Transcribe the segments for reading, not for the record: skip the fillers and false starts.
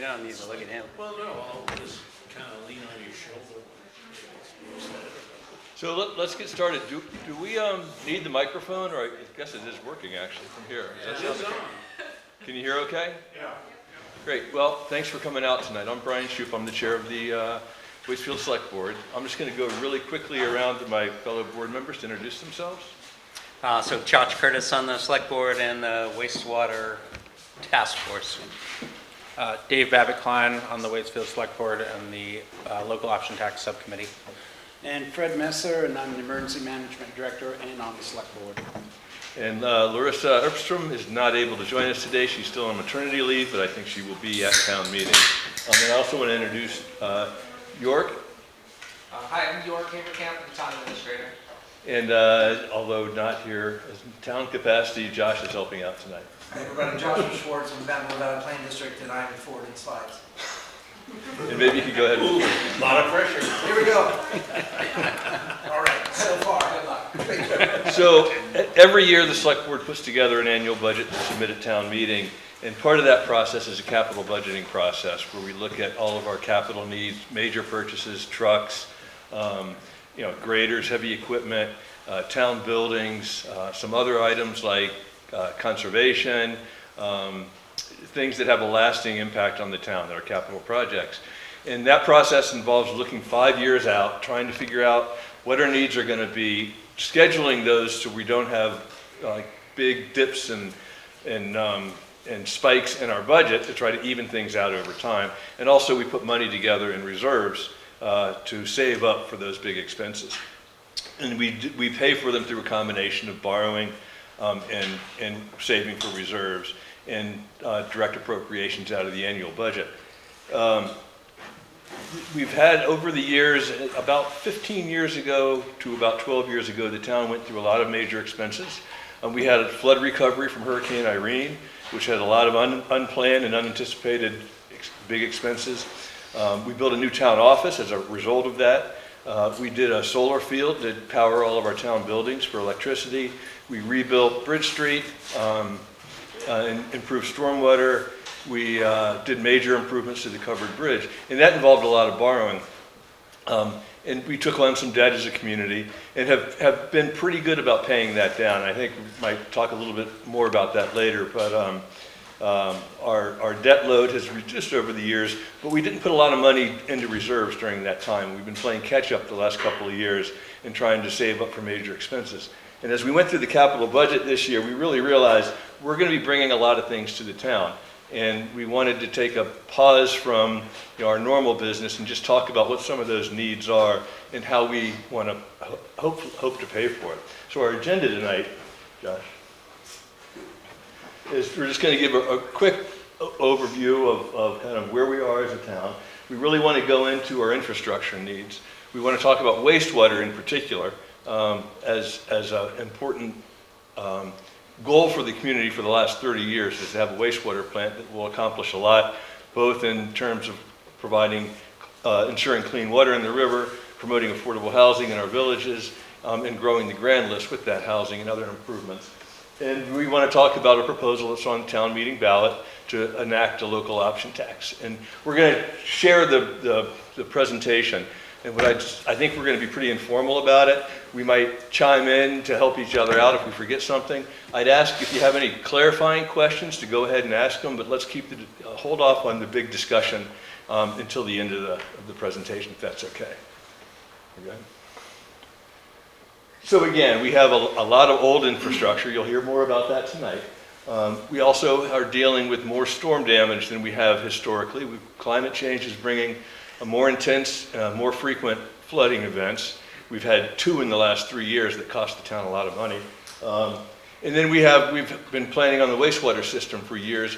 You don't need to look at him. Well, no, I'll just kind of lean on your shoulder. So let's get started. Do we need the microphone, or I guess it is working actually from here. Does that sound okay? Can you hear okay? Yeah. Great. Well, thanks for coming out tonight. I'm Brian Shoup. I'm the chair of the Waitsfield Select Board. I'm just going to go really quickly around to my fellow board members to introduce themselves. So Josh Curtis on the Select Board and the Wastewater Task Force. Dave Babbitt-Klein on the Waitsfield Select Board and the Local Option Tax Subcommittee. And Fred Messer, and I'm the Emergency Management Director and on the Select Board. And Larissa Erpstrom is not able to join us today. She's still on maternity leave, but I think she will be at town meeting. And I also want to introduce York. Hi, I'm York Haverkamp, the town administrator. And although not here as town capacity, Josh is helping out tonight. Hi everybody, Joshua Schwartz from the Baton Valley Plain District, and I'm forwarding slides. And maybe you could go ahead. A lot of pressure. Here we go. All right, so far, good luck. So every year the select board puts together an annual budget to submit at town meeting, and part of that process is a capital budgeting process where we look at all of our capital needs, major purchases, trucks, graders, heavy equipment, town buildings, some other items like conservation, things that have a lasting impact on the town that are capital projects. And that process involves looking 5 years out, trying to figure out what our needs are going to be, scheduling those so we don't have big dips and spikes in our budget to try to even things out over time. And also we put money together in reserves to save up for those big expenses. And we pay for them through a combination of borrowing and saving for reserves and direct appropriations out of the annual budget. We've had over the years, about 15 years ago to about 12 years ago, the town went through a lot of major expenses. We had a flood recovery from Hurricane Irene, which had a lot of unplanned and unanticipated big expenses. We built a new town office as a result of that. We did a solar field to power all of our town buildings for electricity. We rebuilt Bridge Street, and improved stormwater. We did major improvements to the covered bridge, and that involved a lot of borrowing. And we took on some debt as a community and have been pretty good about paying that down. I think we might talk a little bit more about that later, but our debt load has reduced over the years, but we didn't put a lot of money into reserves during that time. We've been playing catch up the last couple of years and trying to save up for major expenses. And as we went through the capital budget this year, we really realized we're going to be bringing a lot of things to the town. And we wanted to take a pause from our normal business and just talk about what some of those needs are and how we want to hope to pay for it. So our agenda tonight, Josh, is we're just going to give a quick overview of kind of where we are as a town. We really want to go into our infrastructure needs. We want to talk about wastewater in particular as an important goal for the community for the last 30 years is to have a wastewater plant that will accomplish a lot, both in terms of providing, ensuring clean water in the river, promoting affordable housing in our villages, and growing the grand list with that housing and other improvements. And we want to talk about a proposal that's on the town meeting ballot to enact a local option tax. And we're going to share the presentation. And I think we're going to be pretty informal about it. We might chime in to help each other out if we forget something. I'd ask if you have any clarifying questions to go ahead and ask them, but let's hold off on the big discussion until the end of the presentation, if that's okay. Okay. So again, we have a lot of old infrastructure. You'll hear more about that tonight. We also are dealing with more storm damage than we have historically. Climate change is bringing a more intense, more frequent flooding events. We've had 2 in the last 3 years that cost the town a lot of money. And then we've been planning on the wastewater system for years.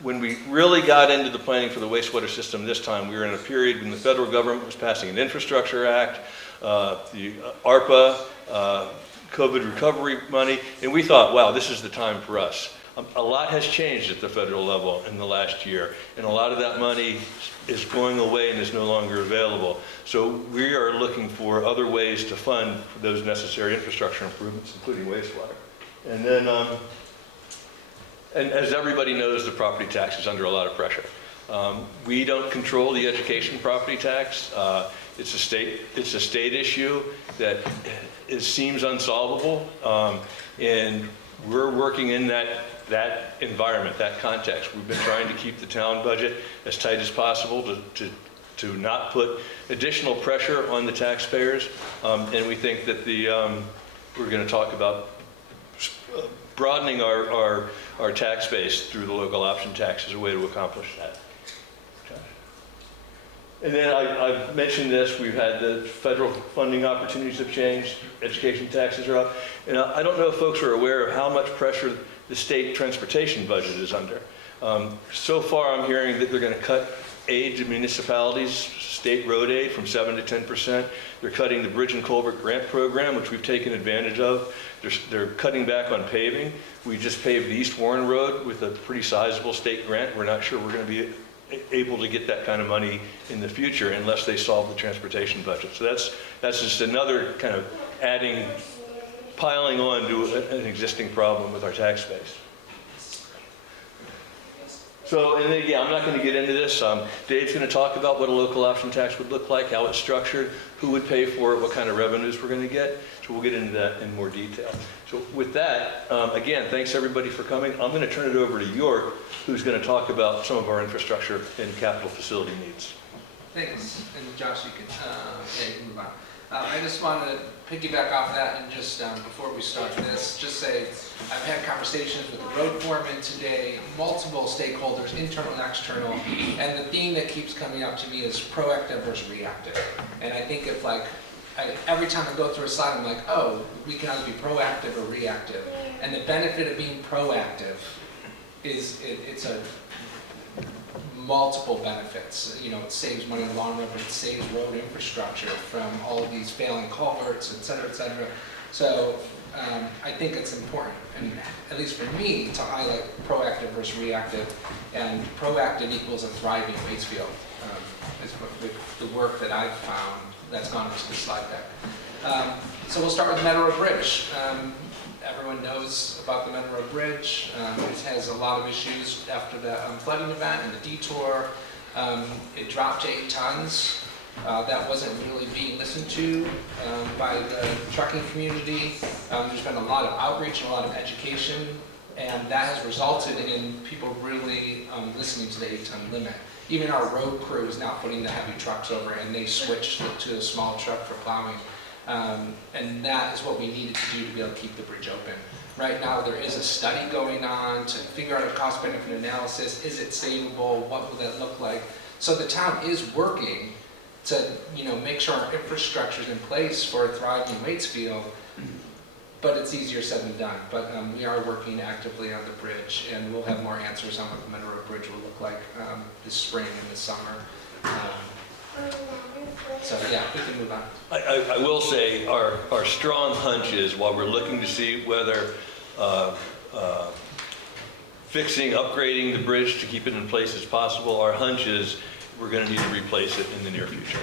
When we really got into the planning for the wastewater system this time, we were in a period when the federal government was passing an infrastructure act, the ARPA, COVID recovery money, and we thought, wow, this is the time for us. A lot has changed at the federal level in the last year, and a lot of that money is going away and is no longer available. So we are looking for other ways to fund those necessary infrastructure improvements, including wastewater. And then, and as everybody knows, the property tax is under a lot of pressure. We don't control the education property tax. It's a state issue that it seems unsolvable, and we're working in that environment, that context. We've been trying to keep the town budget as tight as possible to not put additional pressure on the taxpayers, and we think that we're going to talk about broadening our tax base through the local option tax as a way to accomplish that. And then I've mentioned this, we've had the federal funding opportunities have changed, education taxes are up, and I don't know if folks are aware of how much pressure the state transportation budget is under. So far I'm hearing that they're going to cut aid to municipalities, state road aid, from 7 to 10%. They're cutting the Bridge and Culvert Grant Program, which we've taken advantage of. They're cutting back on paving. We just paved the East Warren Road with a pretty sizable state grant. We're not sure we're going to be able to get that kind of money in the future unless they solve the transportation budget. So that's just another kind of piling on to an existing problem with our tax base. So, and then, yeah, I'm not going to get into this. Dave's going to talk about what a local option tax would look like, how it's structured, who would pay for it, what kind of revenues we're going to get. So we'll get into that in more detail. So with that, again, thanks everybody for coming. I'm going to turn it over to York, who's going to talk about some of our infrastructure and capital facility needs. Thanks, and Josh, you can move on. I just want to piggyback off that and just before we start this, just say I've had conversations with the road foreman today, multiple stakeholders, internal and external, and the theme that keeps coming up to me is proactive versus reactive. And I think if every time I go through a slide, I'm like, oh, we can either be proactive or reactive. And the benefit of being proactive is it's a multiple benefits. You know, it saves money in the long run, but it saves road infrastructure from all of these failing culverts, et cetera, et cetera. So I think it's important, and at least for me, to highlight proactive versus reactive, and proactive equals a thriving Waitsfield, is with the work that I've found that's gone into the slide deck. So we'll start with Meadow Road Bridge. Everyone knows about the Meadow Road Bridge. It has a lot of issues after the flooding event and the detour. It dropped to 8 tons. That wasn't really being listened to by the trucking community. There's been a lot of outreach and a lot of education, and that has resulted in people really listening to the 8-ton limit. Even our road crew is now putting the heavy trucks over, and they switched to a small truck for plowing. And that is what we needed to do to be able to keep the bridge open. Right now there is a study going on to figure out a cost-benefit analysis. Is it savable? What will that look like? So the town is working to make sure our infrastructure is in place for a thriving Waitsfield, but it's easier said than done. But we are working actively on the bridge, and we'll have more answers on what the Meadow Road Bridge will look like this spring and this summer. So yeah, we can move on. I will say our strong hunch is, while we're looking to see whether fixing, upgrading the bridge to keep it in place is possible, our hunch is we're going to need to replace it in the near future.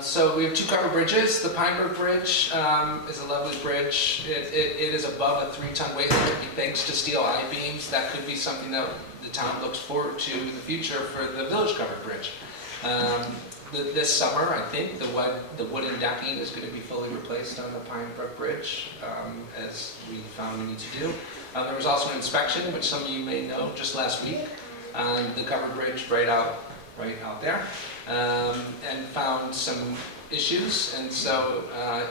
So we have 2 covered bridges. The Pine Brook Bridge is a lovely bridge. It is above a 3-ton weight limit thanks to steel I-beams. That could be something that the town looks forward to in the future for the village covered bridge. This summer, I think, the wooden decking is going to be fully replaced on the Pine Brook Bridge, as we found we need to do. There was also an inspection, which some of you may know, just last week, on the covered bridge right out there, and found some issues, and so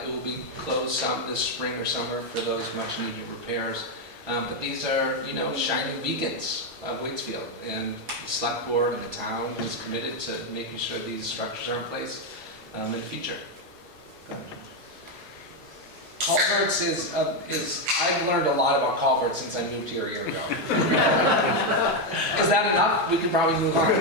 it will be closed some this spring or summer for those much needed repairs. But these are, shining beacons of Waitsfield, and the Selectboard and the town is committed to making sure these structures are in place in the future. Culverts is I've learned a lot about culverts since I moved here a year ago. Is that enough? We can probably move on.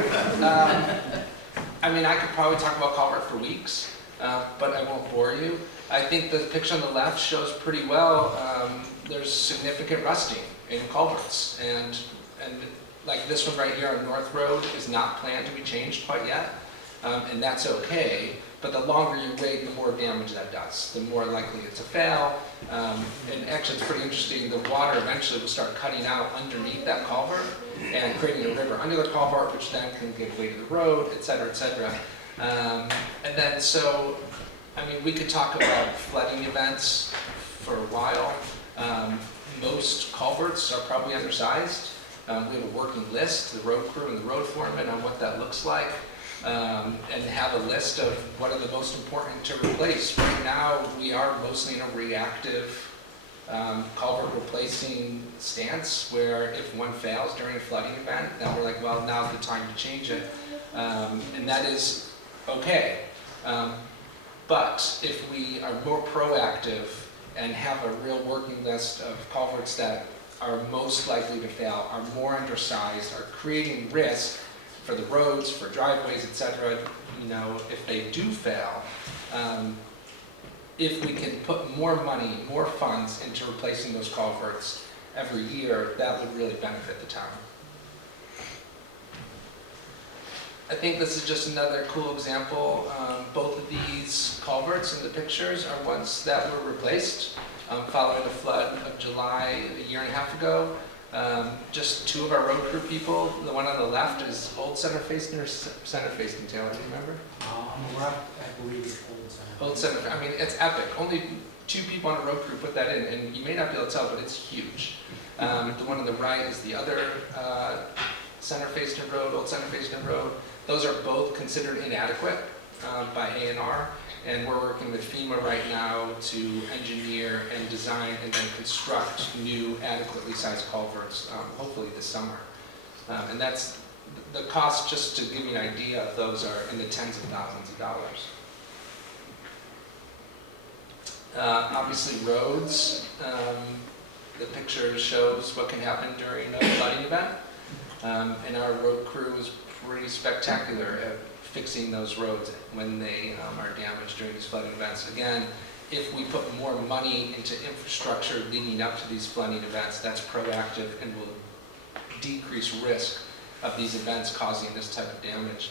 I could probably talk about culvert for weeks, but I won't bore you. I think the picture on the left shows pretty well there's significant rusting in culverts, and like this one right here on North Road is not planned to be changed quite yet, and that's okay. But the longer you wait, the more damage that does, the more likely it to fail. And actually, it's pretty interesting, the water eventually will start cutting out underneath that culvert and creating a river under the culvert, which then can give way to the road, et cetera, et cetera. And then so, I mean, we could talk about flooding events for a while. Most culverts are probably undersized. We have a working list, the road crew and the road foreman, on what that looks like. And have a list of what are the most important to replace. Right now, we are mostly in a reactive culvert replacing stance, where if one fails during a flooding event, then we're like, well, now's the time to change it. And that is okay. But if we are more proactive and have a real working list of culverts that are most likely to fail, are more undersized, are creating risk for the roads, for driveways, et cetera, you know, if they do fail, if we can put more money, more funds into replacing those culverts every year, that would really benefit the town. I think this is just another cool example. Both of these culverts in the pictures are ones that were replaced following the flood of July a year and a half ago. Just two of our road crew people. The one on the left is Old Center Facing or Center Facing, Taylor, do you remember? I believe it's Old Center. Old Center, I mean, it's epic. Only two people on a road crew put that in, and you may not be able to tell, but it's huge. The one on the right is the other Center Facing Road, Old Center Facing Road. Those are both considered inadequate by A&R, and we're working with FEMA right now to engineer and design and then construct new adequately sized culverts, hopefully this summer. And that's the cost, just to give you an idea of those, are in the tens of thousands of dollars. Obviously roads, the picture shows what can happen during a flooding event. And our road crew is pretty spectacular at fixing those roads when they are damaged during these flooding events. Again, if we put more money into infrastructure leading up to these flooding events, that's proactive and will decrease risk of these events causing this type of damage.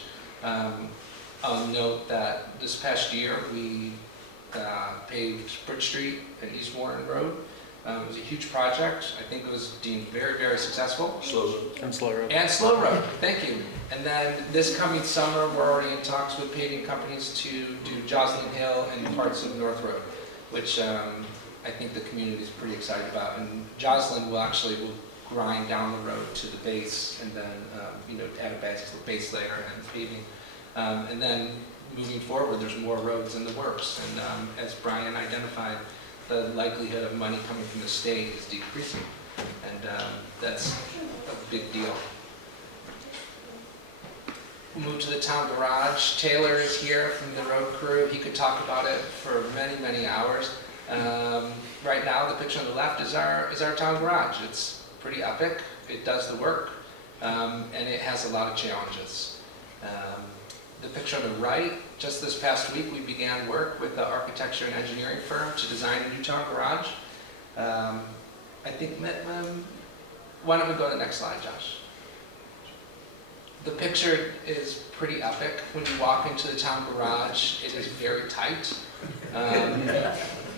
I'll note that this past year we paved Bridge Street and East Warren Road. It was a huge project. I think it was deemed very, very successful. And Slow Road. And Slow Road, thank you. And then this coming summer, we're already in talks with paving companies to do Joslyn Hill and parts of North Road, which I think the community is pretty excited about. And Joslyn will grind down the road to the base and then add a base layer and paving. And then moving forward, there's more roads in the works. And as Brian identified, the likelihood of money coming from the state is decreasing, and that's a big deal. We'll move to the town garage. Taylor is here from the road crew. He could talk about it for many, many hours. Right now, the picture on the left is our town garage. It's pretty epic. It does the work, and it has a lot of challenges. The picture on the right, just this past week, we began work with the architecture and engineering firm to design a new town garage. I think, why don't we go to the next slide, Josh? The picture is pretty epic. When you walk into the town garage, it is very tight.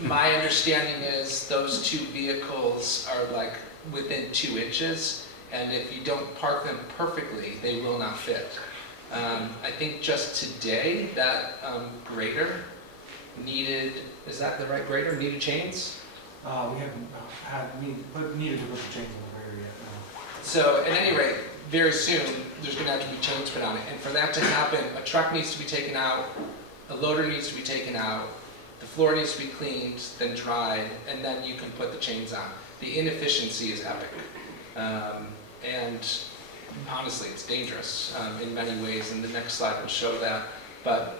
My understanding is those two vehicles are like within 2 inches, and if you don't park them perfectly, they will not fit. I think just today, that grader needed, is that the right grader, needed chains? We haven't needed to put the chains on the grader yet, no. So at any rate, very soon, there's gonna have to be chains put on it. And for that to happen, a truck needs to be taken out, a loader needs to be taken out, the floor needs to be cleaned, then dried, and then you can put the chains on. The inefficiency is epic. And honestly, it's dangerous in many ways, and the next slide will show that. But,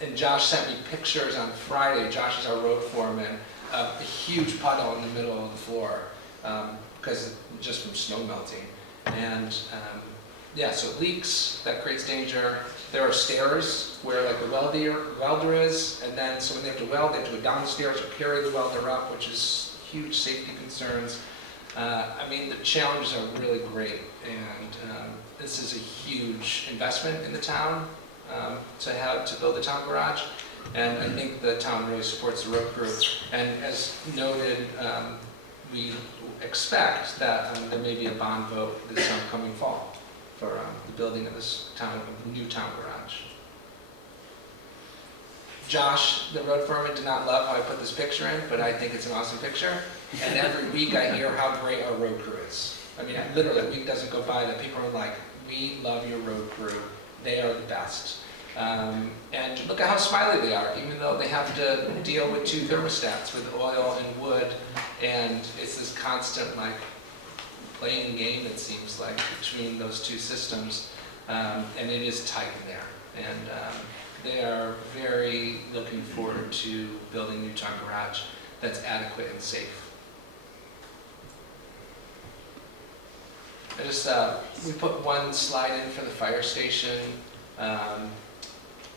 and Josh sent me pictures on Friday, Josh is our road foreman, of a huge puddle in the middle of the floor, because just from snow melting. And yeah, so it leaks, that creates danger. There are stairs where like the welder is, and then so when they have to weld, they have to go down the stairs or carry the welder up, which is huge safety concerns. I mean, the challenges are really great, and this is a huge investment in the town. to build the town garage. And I think the town really supports the road crew. And as noted, we expect that there may be a bond vote this coming fall for the building of this new town garage. Josh, the road foreman, did not love how I put this picture in, but I think it's an awesome picture. And every week I hear how great our road crew is. I mean, literally, a week doesn't go by that people are like, we love your road crew. They are the best. And look at how smiley they are, even though they have to deal with 2 thermostats with oil and wood. And it's this constant, like, playing game, it seems like, between those 2 systems. And it is tight in there. And they are very looking forward to building a new town garage that's adequate and safe. We put one slide in for the fire station. The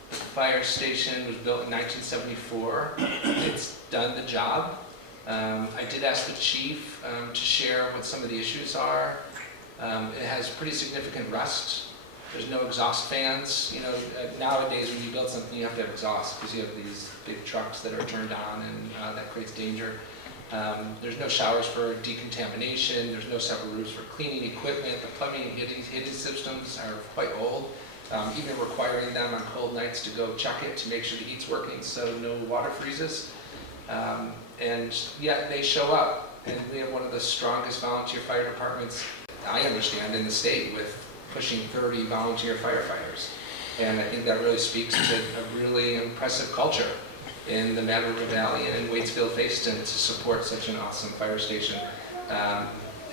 fire station was built in 1974. It's done the job. I did ask the chief to share what some of the issues are. It has pretty significant rust. There's no exhaust fans. You know, nowadays when you build something, you have to have exhaust because you have these big trucks that are turned on, and that creates danger. There's no showers for decontamination. There's no separate roofs for cleaning equipment. The plumbing and heating systems are quite old, even requiring them on cold nights to go check it to make sure the heat's working so no water freezes. And yet they show up, and we have one of the strongest volunteer fire departments I understand in the state, with pushing 30 volunteer firefighters. And I think that really speaks to a really impressive culture in the Mad River Valley and in Waitsfield, Facein to support such an awesome fire station.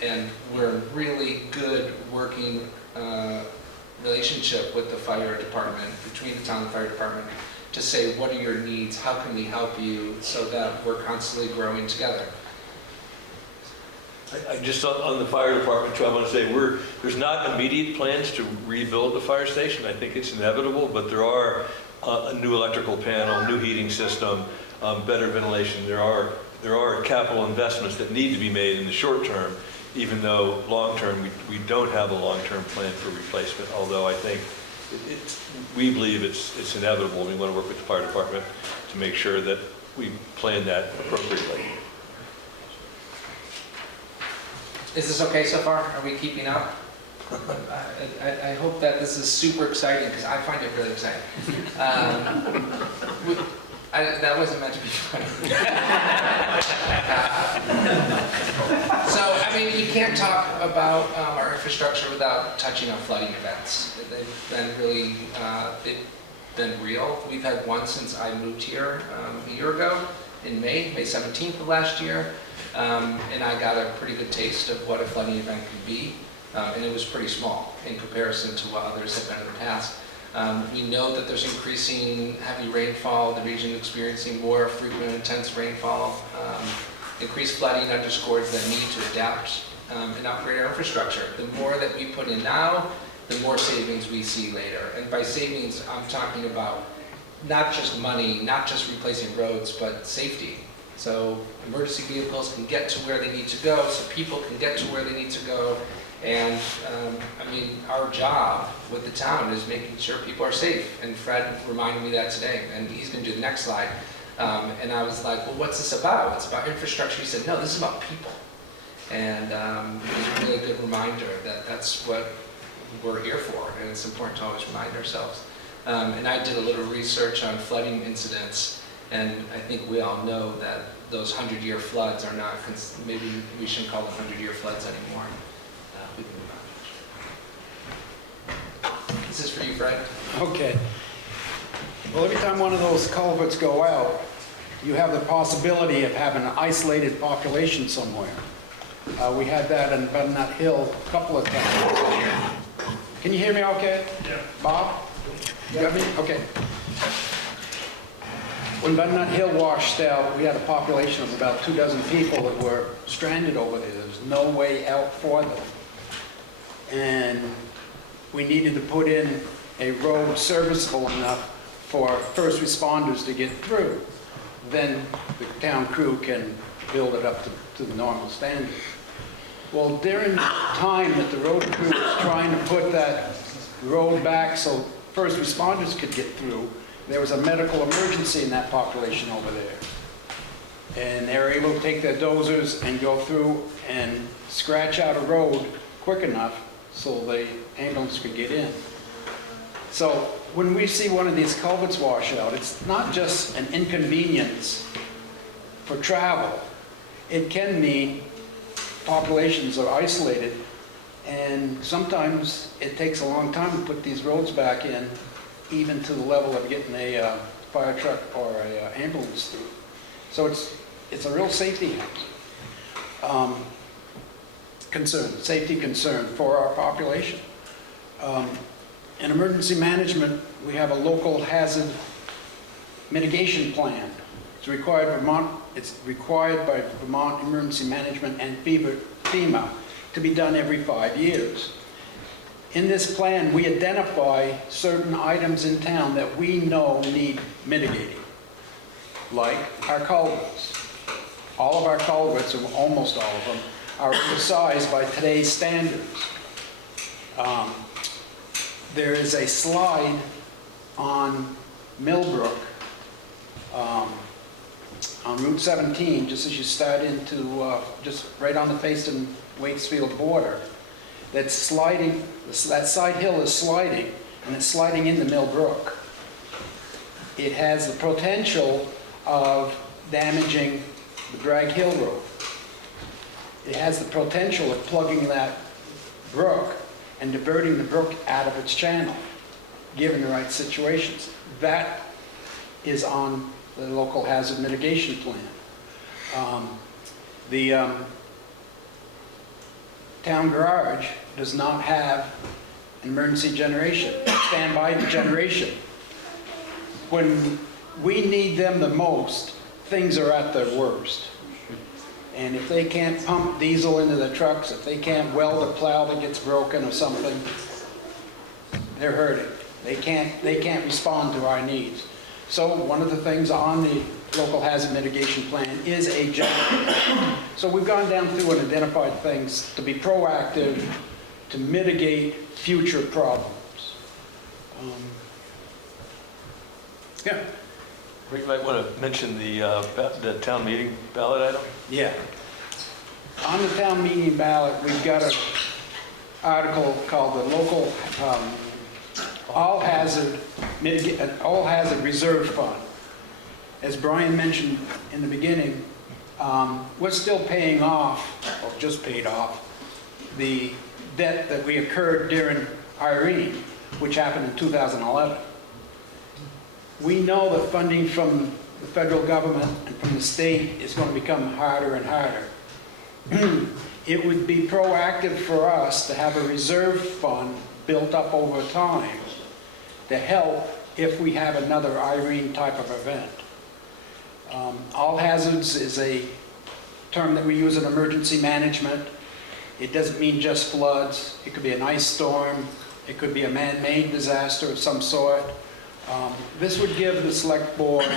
And we're in really good working relationship with the fire department, between the town and fire department, to say, what are your needs, how can we help you, so that we're constantly growing together. I just on the fire department too, I want to say there's not immediate plans to rebuild the fire station. I think it's inevitable, but there are a new electrical panel, new heating system, better ventilation. There are capital investments that need to be made in the short term, even though long term we don't have a long-term plan for replacement. Although I think we believe it's inevitable. We want to work with the fire department to make sure that we plan that appropriately. Is this okay so far? Are we keeping up? I hope that this is super exciting, because I find it really exciting. That wasn't meant to be funny. So, I mean, you can't talk about our infrastructure without touching on flooding events. They've been really, they've been real. We've had one since I moved here a year ago, in May 17th of last year. And I got a pretty good taste of what a flooding event can be. And it was pretty small in comparison to what others have been in the past. We know that there's increasing heavy rainfall, the region experiencing more frequent and intense rainfall. Increased flooding underscores the need to adapt and upgrade our infrastructure. The more that we put in now, the more savings we see later. And by savings, I'm talking about not just money, not just replacing roads, but safety. So emergency vehicles can get to where they need to go, so people can get to where they need to go. And I mean, our job with the town is making sure people are safe. And Fred reminded me that today, and he's going to do the next slide. And I was like, well, what's this about? It's about infrastructure. He said, no, this is about people. And it was a really good reminder that that's what we're here for, and it's important to always remind ourselves. And I did a little research on flooding incidents, and I think we all know that those 100-year floods are not, maybe we shouldn't call them 100-year floods anymore. We can move on. This is for you, Fred. Okay. Well, every time one of those culverts go out, you have the possibility of having an isolated population somewhere. We had that in Butternut Hill a couple of times. Can you hear me okay? Yeah. Bob? You got me? Okay. When Butternut Hill washed out, we had a population of about 24 people that were stranded over there. There was no way out for them. And we needed to put in a road serviceable enough for first responders to get through. Then the town crew can build it up to the normal standard. Well, during the time that the road crew was trying to put that road back so first responders could get through. There was a medical emergency in that population over there. And they were able to take their dozers and go through and scratch out a road quick enough so the ambulance could get in. So when we see one of these culverts wash out, it's not just an inconvenience for travel. It can mean populations are isolated, and sometimes it takes a long time to put these roads back in, even to the level of getting a fire truck or a ambulance through. So it's a real safety safety concern for our population. In emergency management, we have a local hazard mitigation plan. It's required by Vermont Emergency Management and FEMA to be done every 5 years. In this plan, we identify certain items in town that we know need mitigating, like our culverts. All of our culverts, or almost all of them, are undersized by today's standards. There is a slide on Millbrook, on Route 17, just as you start into, just right on the Payson-Waitsfield border, that's sliding, that side hill is sliding, and it's sliding into Millbrook. It has the potential of damaging the Drag Hill Road. It has the potential of plugging that brook and diverting the brook out of its channel, given the right situations. That is on the local hazard mitigation plan. The town garage does not have an emergency generation, standby generation. When we need them the most, things are at their worst. And if they can't pump diesel into the trucks, if they can't weld a plow that gets broken or something, they're hurting. They can't respond to our needs. So one of the things on the local hazard mitigation plan is a generator. So we've gone down through and identified things to be proactive, to mitigate future problems. Yeah. You might want to mention the town meeting ballot item. Yeah. On the town meeting ballot, we've got an article called the local all hazard reserve fund. As Brian mentioned in the beginning, we're still paying off, or just paid off, the debt that we incurred during Irene, which happened in 2011. We know that funding from the federal government and from the state is going to become harder and harder. It would be proactive for us to have a reserve fund built up over time to help if we have another Irene type of event. All hazards is a term that we use in emergency management. It doesn't mean just floods. It could be an ice storm. It could be a man-made disaster of some sort. This would give the select board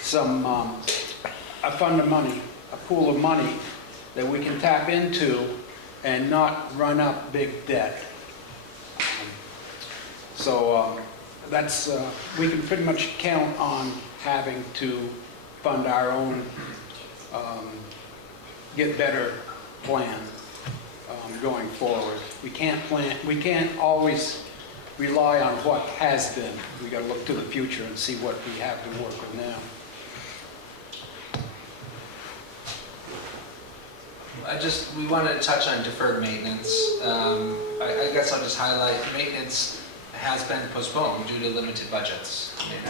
some, a fund of money, a pool of money that we can tap into and not run up big debt. So that's, we can pretty much count on having to fund our own get better plan going forward. We can't always rely on what has been. We got to look to the future and see what we have to work with now. We want to touch on deferred maintenance. I guess I'll just highlight maintenance has been postponed due to limited budgets. I mean,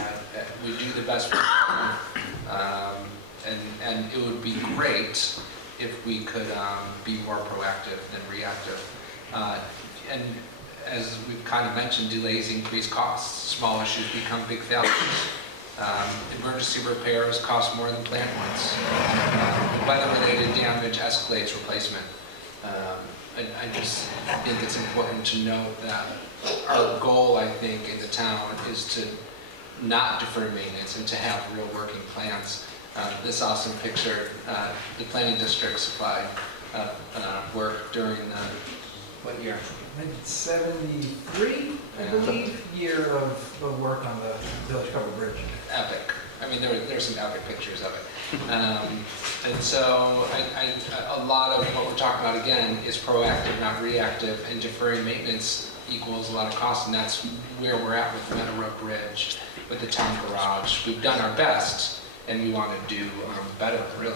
we do the best we can, and it would be great if we could be more proactive than reactive. And as we've kind of mentioned, delays increase costs. Small issues become big failures. Emergency repairs cost more than planned ones. Weather-related damage escalates replacement. I just think it's important to note that our goal, I think, in the town is to not defer maintenance and to have real working plans. This awesome picture, the planning district supplied work during the What year? 1973, I believe, year of work on the Village Covered Bridge. Epic. I mean, there's some epic pictures of it. And so a lot of what we're talking about again is proactive, not reactive, and deferring maintenance equals a lot of cost, and that's where we're at with the Meadow Road Bridge, with the town garage. We've done our best, and we want to do better, really.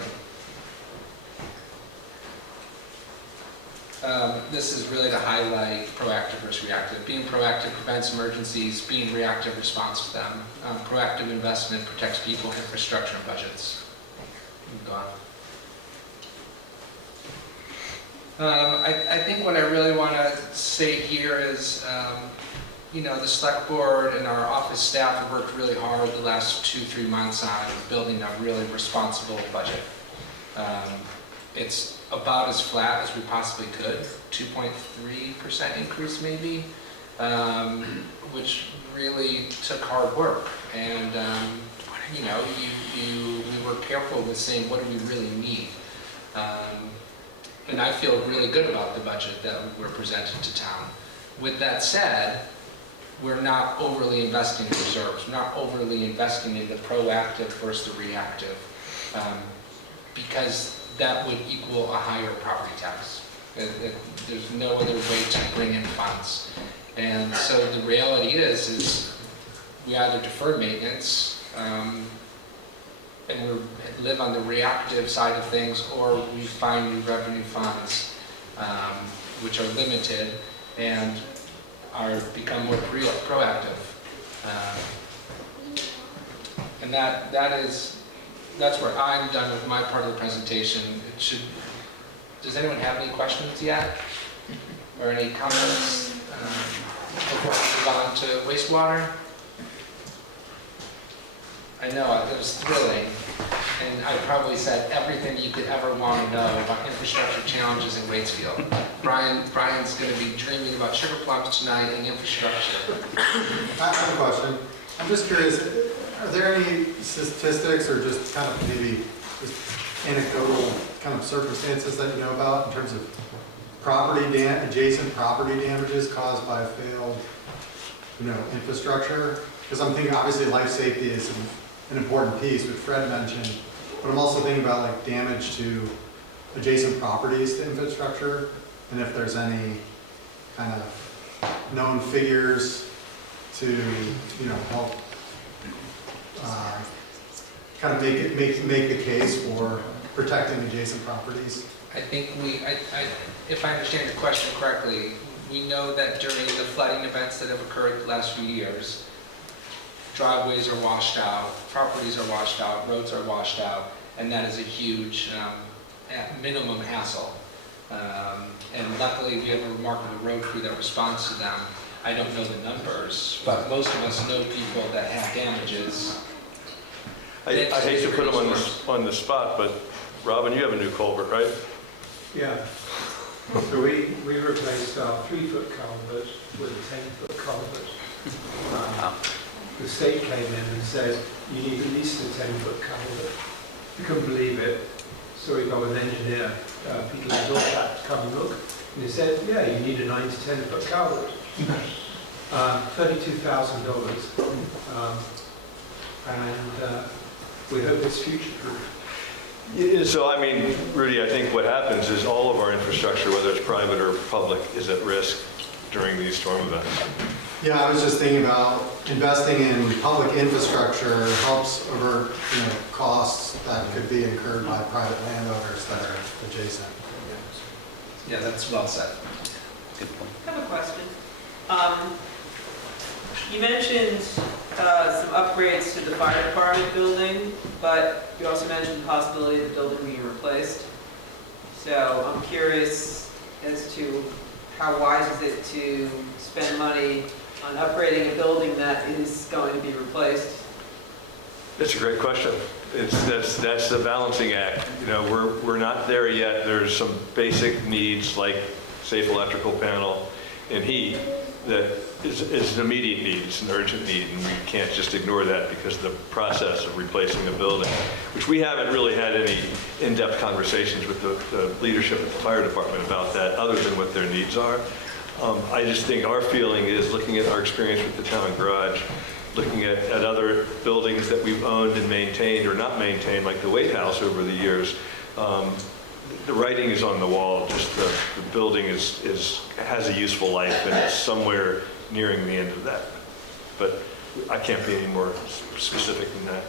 This is really to highlight proactive versus reactive. Being proactive prevents emergencies, being reactive responds to them. Proactive investment protects people, infrastructure, and budgets. Go on. I think what I really want to say here is, you know, the select board and our office staff have worked really hard the last 2-3 months on building a really responsible budget. It's about as flat as we possibly could, 2.3% increase maybe, which really took hard work. And you know, we were careful with saying, what do we really need? And I feel really good about the budget that we're presenting to town. With that said, we're not overly investing in reserves. We're not overly investing in the proactive versus the reactive, because that would equal a higher property tax. There's no other way to bring in funds. And so the reality is we either defer maintenance and we live on the reactive side of things, or we find new revenue funds which are limited and become more proactive. And that's where I'm done with my part of the presentation. Does anyone have any questions yet? Or any comments before we move on to wastewater? I know, it was thrilling. And I probably said everything you could ever want to know about infrastructure challenges in Waitsfield. Brian's going to be dreaming about sugar plums tonight and infrastructure. I have a question. I'm just curious, are there any statistics or just kind of maybe just anecdotal kind of circumstances that you know about in terms of adjacent property damages caused by failed, you know, infrastructure? Because I'm thinking obviously life safety is an important piece, which Fred mentioned, but I'm also thinking about like damage to adjacent properties to infrastructure, and if there's any kind of known figures to, you know, help kind of make the case for protecting adjacent properties. I think if I understand your question correctly, we know that during the flooding events that have occurred the last few years, driveways are washed out, properties are washed out, roads are washed out, and that is a huge, at minimum, hassle. And luckily, we have a remarkable road crew that responds to them. I don't know the numbers, but most of us know people that have damages. I hate to put them on the spot, but Robin, you have a new culvert, right? Yeah. So we replaced our 3-foot culvert with a 10-foot culvert. The state came in and said, you need at least a 10-foot culvert. We couldn't believe it. So we got an engineer, Peter Zorchak, to come and look. And he said, yeah, you need a 9 to 10-foot culvert. $32,000. And we hope it's future-proof. Yeah, so I mean, Rudy, I think what happens is all of our infrastructure, whether it's private or public, is at risk during these storm events. Yeah, I was just thinking about investing in public infrastructure helps avert, you know, costs that could be incurred by private landowners that are adjacent. Yeah, that's well said. Good point. I have a question. You mentioned some upgrades to the fire department building, but you also mentioned the possibility of the building being replaced. So I'm curious as to how wise is it to spend money on upgrading a building that is going to be replaced? That's a great question. That's the balancing act. You know, we're not there yet. There's some basic needs like safe electrical panel and heat that is an immediate need, it's an urgent need, and we can't just ignore that because of the process of replacing a building, which we haven't really had any in-depth conversations with the leadership at the fire department about that, other than what their needs are. I just think our feeling is, looking at our experience with the town garage, looking at other buildings that we've owned and maintained or not maintained, like the Waite House over the years, the writing is on the wall. Just the building has a useful life, and it's somewhere nearing the end of that. But I can't be any more specific than that.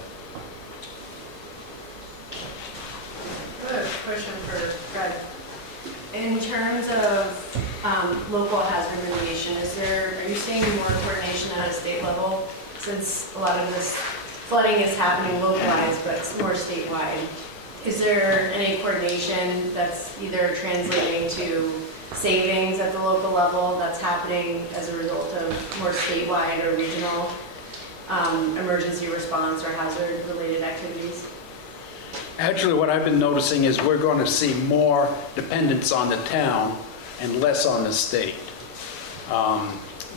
I have a question for Fred. In terms of local hazard mitigation, are you seeing more coordination at a state level? Since a lot of this flooding is happening localized, but it's more statewide. Is there any coordination that's either translating to savings at the local level that's happening as a result of more statewide or regional emergency response or hazard-related activities? Actually, what I've been noticing is we're going to see more dependence on the town and less on the state.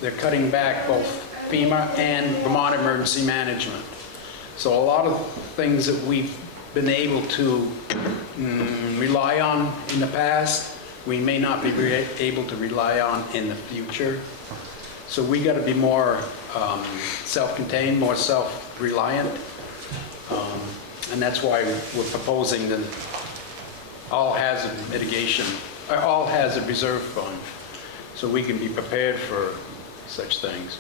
They're cutting back both FEMA and Vermont Emergency Management. So a lot of things that we've been able to rely on in the past, we may not be able to rely on in the future. So we got to be more self-contained, more self-reliant. And that's why we're proposing the all hazard mitigation, or all hazard reserve fund, so we can be prepared for such things.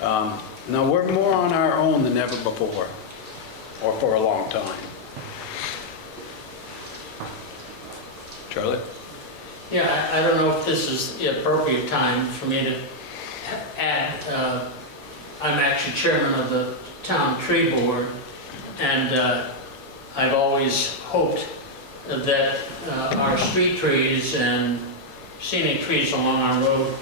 Now, we're more on our own than ever before, or for a long time. Charlie? Yeah, I don't know if this is the appropriate time for me to add. I'm actually chairman of the town tree board, and I've always hoped that our street trees and scenic trees along our road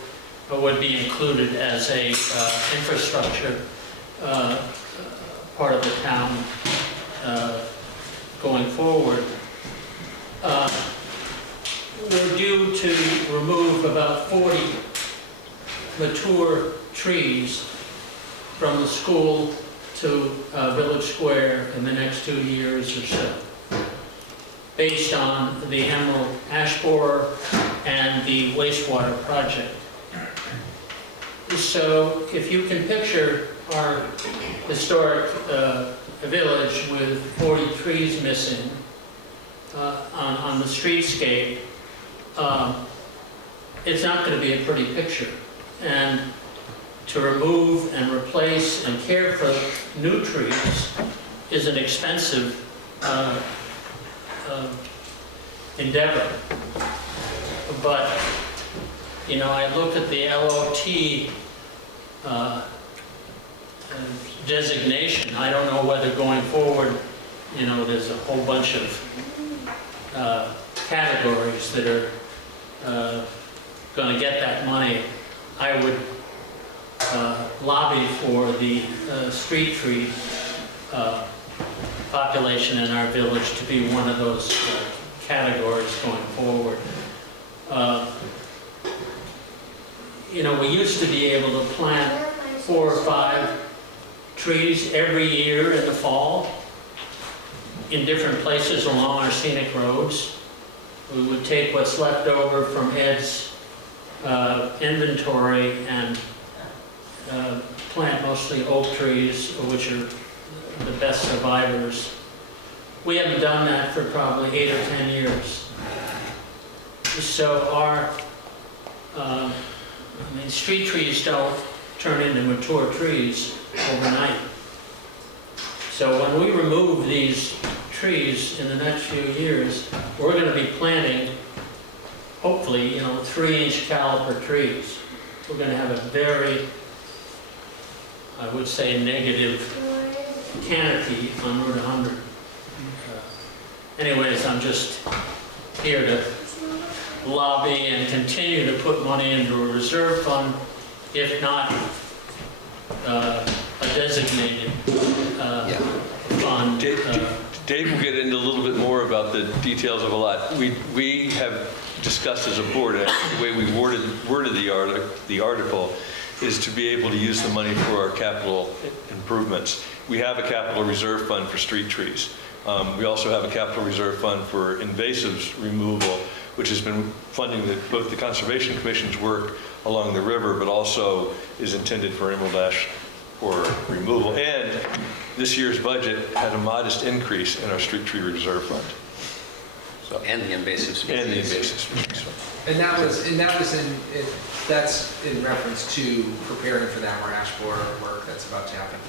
would be included as a infrastructure part of the town going forward. We're due to remove about 40 mature trees from the school to Village Square in the next 2 years or so, based on the emerald ash borer and the wastewater project. So if you can picture our historic village with 40 trees missing on the streetscape, it's not going to be a pretty picture. And to remove and replace and care for new trees is an expensive endeavor. But, you know, I look at the LOT designation. I don't know whether going forward, you know, there's a whole bunch of categories that are going to get that money. I would lobby for the street tree population in our village to be one of those categories going forward. You know, we used to be able to plant 4 or 5 trees every year in the fall in different places along our scenic roads. We would take what's left over from Ed's inventory and plant mostly oak trees, which are the best survivors. We haven't done that for probably 8 or 10 years. So our, street trees don't turn into mature trees overnight. So when we remove these trees in the next few years, we're going to be planting, hopefully, 3-inch caliber trees. We're going to have a very, I would say, negative canopy on Route 100. Anyways, I'm just here to lobby and continue to put money into a reserve fund, if not a designated fund. Dave will get into a little bit more about the details of a lot. We have discussed as a board, the way we worded the article is to be able to use the money for our capital improvements. We have a capital reserve fund for street trees. We also have a capital reserve fund for invasives removal, which has been funding both the Conservation Commission's work along the river, but also is intended for emerald ash for removal. And this year's budget had a modest increase in our street tree reserve fund. So, And the invasive species. and the invasive species. And that's in reference to preparing for that ash borer work that's about to happen.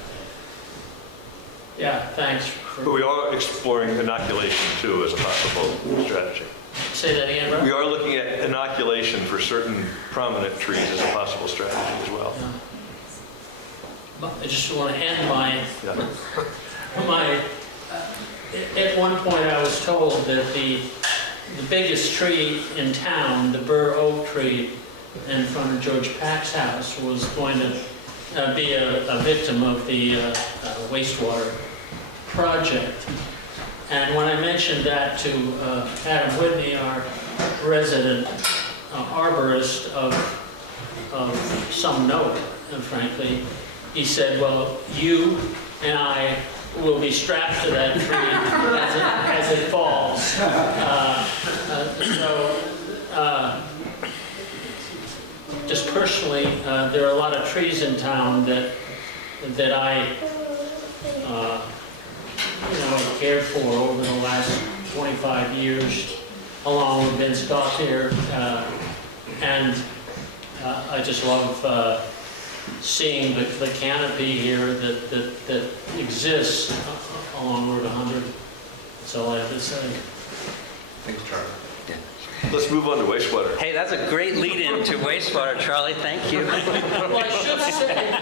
Yeah, thanks. But we are exploring inoculation too as a possible strategy. Say that again, Rob? We are looking at inoculation for certain prominent trees as a possible strategy as well. I just want to end my, Yeah. at one point I was told that the biggest tree in town, the bur oak tree in front of George Pack's house, was going to be a victim of the wastewater project. And when I mentioned that to Adam Whitney, our resident arborist of some note, frankly, he said, well, you and I will be strapped to that tree as it falls. Just personally, there are a lot of trees in town that I cared for over the last 25 years, along with Vince Gauthier, and I just love seeing the canopy here that exists along Route 100. That's all I have to say. Thanks, Charlie. Let's move on to wastewater. Hey, that's a great lead-in to wastewater, Charlie. Thank you. Well, I should say,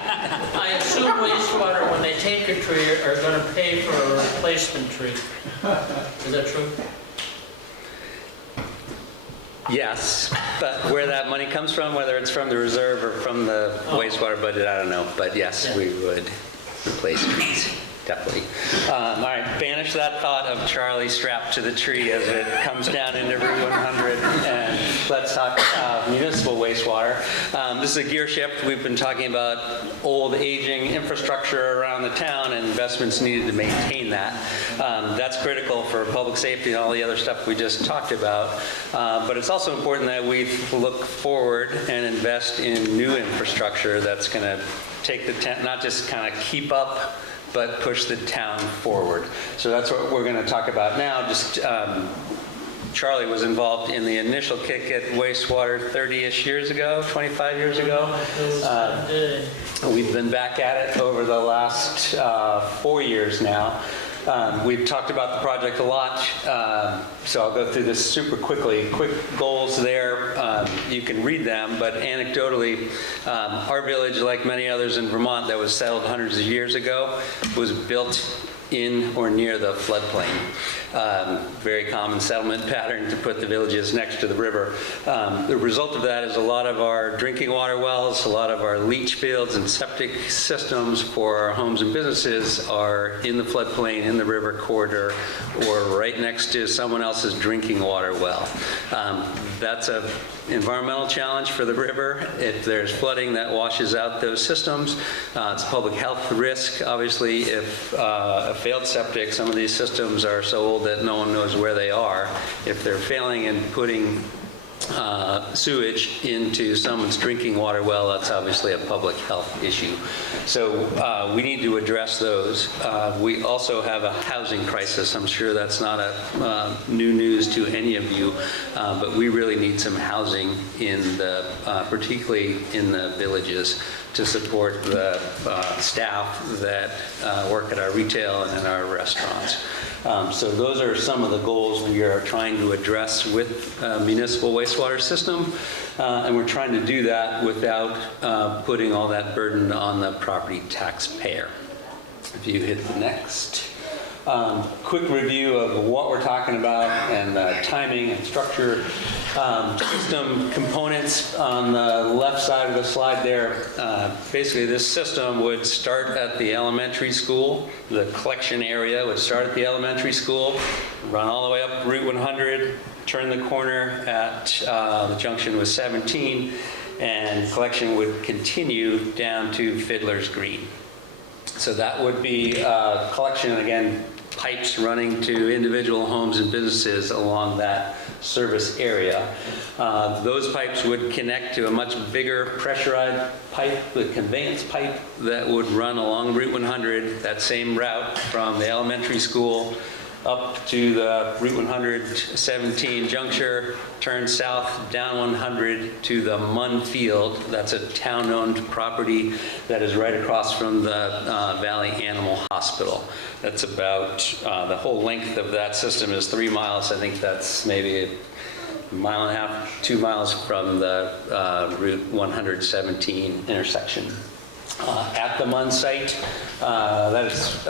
I assume wastewater, when they take a tree, are going to pay for a replacement tree. Is that true? Yes, but where that money comes from, whether it's from the reserve or from the wastewater budget, I don't know. But yes, Yeah. we would replace trees, definitely. All right, banish that thought of Charlie strapped to the tree as it comes down into Route 100, and let's talk municipal wastewater. This is a gear shift. We've been talking about old, aging infrastructure around the town and investments needed to maintain that. That's critical for public safety and all the other stuff we just talked about. But it's also important that we look forward and invest in new infrastructure that's going to take the town, not just kind of keep up, but push the town forward. So that's what we're going to talk about now. Just Charlie was involved in the initial kick at wastewater 30-ish years ago, 25 years ago. We've been back at it over the last 4 years now. We've talked about the project a lot, so I'll go through this super quickly. Quick goals there, you can read them, but anecdotally, our village, like many others in Vermont that was settled hundreds of years ago, was built in or near the floodplain. Very common settlement pattern to put the villages next to the river. The result of that is a lot of our drinking water wells, a lot of our leach fields and septic systems for our homes and businesses are in the floodplain, in the river corridor, or right next to someone else's drinking water well. That's an environmental challenge for the river. If there's flooding, that washes out those systems. It's a public health risk, obviously. If a failed septic, some of these systems are so old that no one knows where they are. If they're failing and putting sewage into someone's drinking water well, that's obviously a public health issue. So we need to address those. We also have a housing crisis. I'm sure that's not a new news to any of you, but we really need some housing in the, particularly in the villages, to support the staff that work at our retail and in our restaurants. So those are some of the goals we are trying to address with municipal wastewater system, and we're trying to do that without putting all that burden on the property taxpayer. If you hit the next. Quick review of what we're talking about and timing and structure. System components on the left side of the slide there. Basically, this system would start at the elementary school. The collection area would start at the elementary school, run all the way up Route 100, turn the corner at the junction with 17, and collection would continue down to Fiddler's Green. So that would be collection, again, pipes running to individual homes and businesses along that service area. Those pipes would connect to a much bigger pressurized pipe, the conveyance pipe that would run along Route 100, that same route from the elementary school up to the Route 117 juncture, turn south down 100 to the Munn Field. That's a town-owned property that is right across from the Valley Animal Hospital. That's about, the whole length of that system is 3 miles. I think that's maybe a mile and a half, 2 miles from the Route 117 intersection. At the Munn site, that is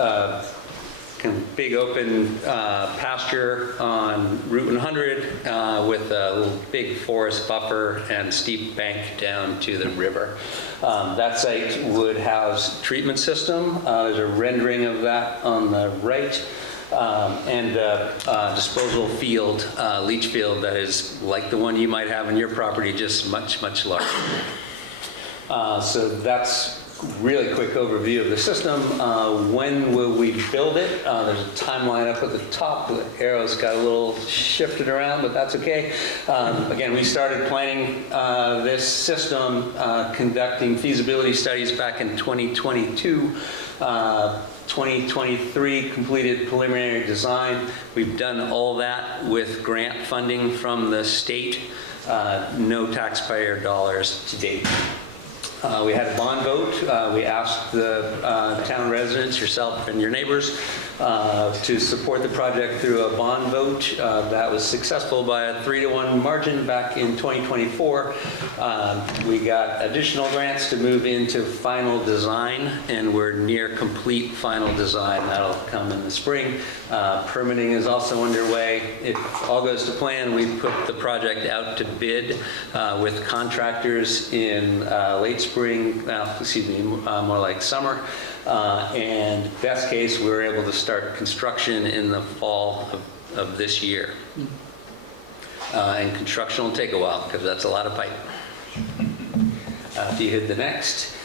big open pasture on Route 100 with a little big forest buffer and steep bank down to the river. That site would house treatment system. There's a rendering of that on the right. And disposal field, leach field that is like the one you might have on your property, just much, much larger. So that's really quick overview of the system. When will we build it? There's a timeline up at the top. The arrows got a little shifted around, but that's okay. Again, we started planning this system, conducting feasibility studies back in 2022. 2023 completed preliminary design. We've done all that with grant funding from the state. No taxpayer dollars to date. We had a bond vote. We asked the town residents, yourself and your neighbors, to support the project through a bond vote. That was successful by a 3-to-1 margin back in 2024. We got additional grants to move into final design, and we're near complete final design. That'll come in the spring. Permitting is also underway. If all goes to plan, we put the project out to bid with contractors in late spring, more like summer. And best case, we were able to start construction in the fall of this year. And construction will take a while because that's a lot of pipe. If you hit the next.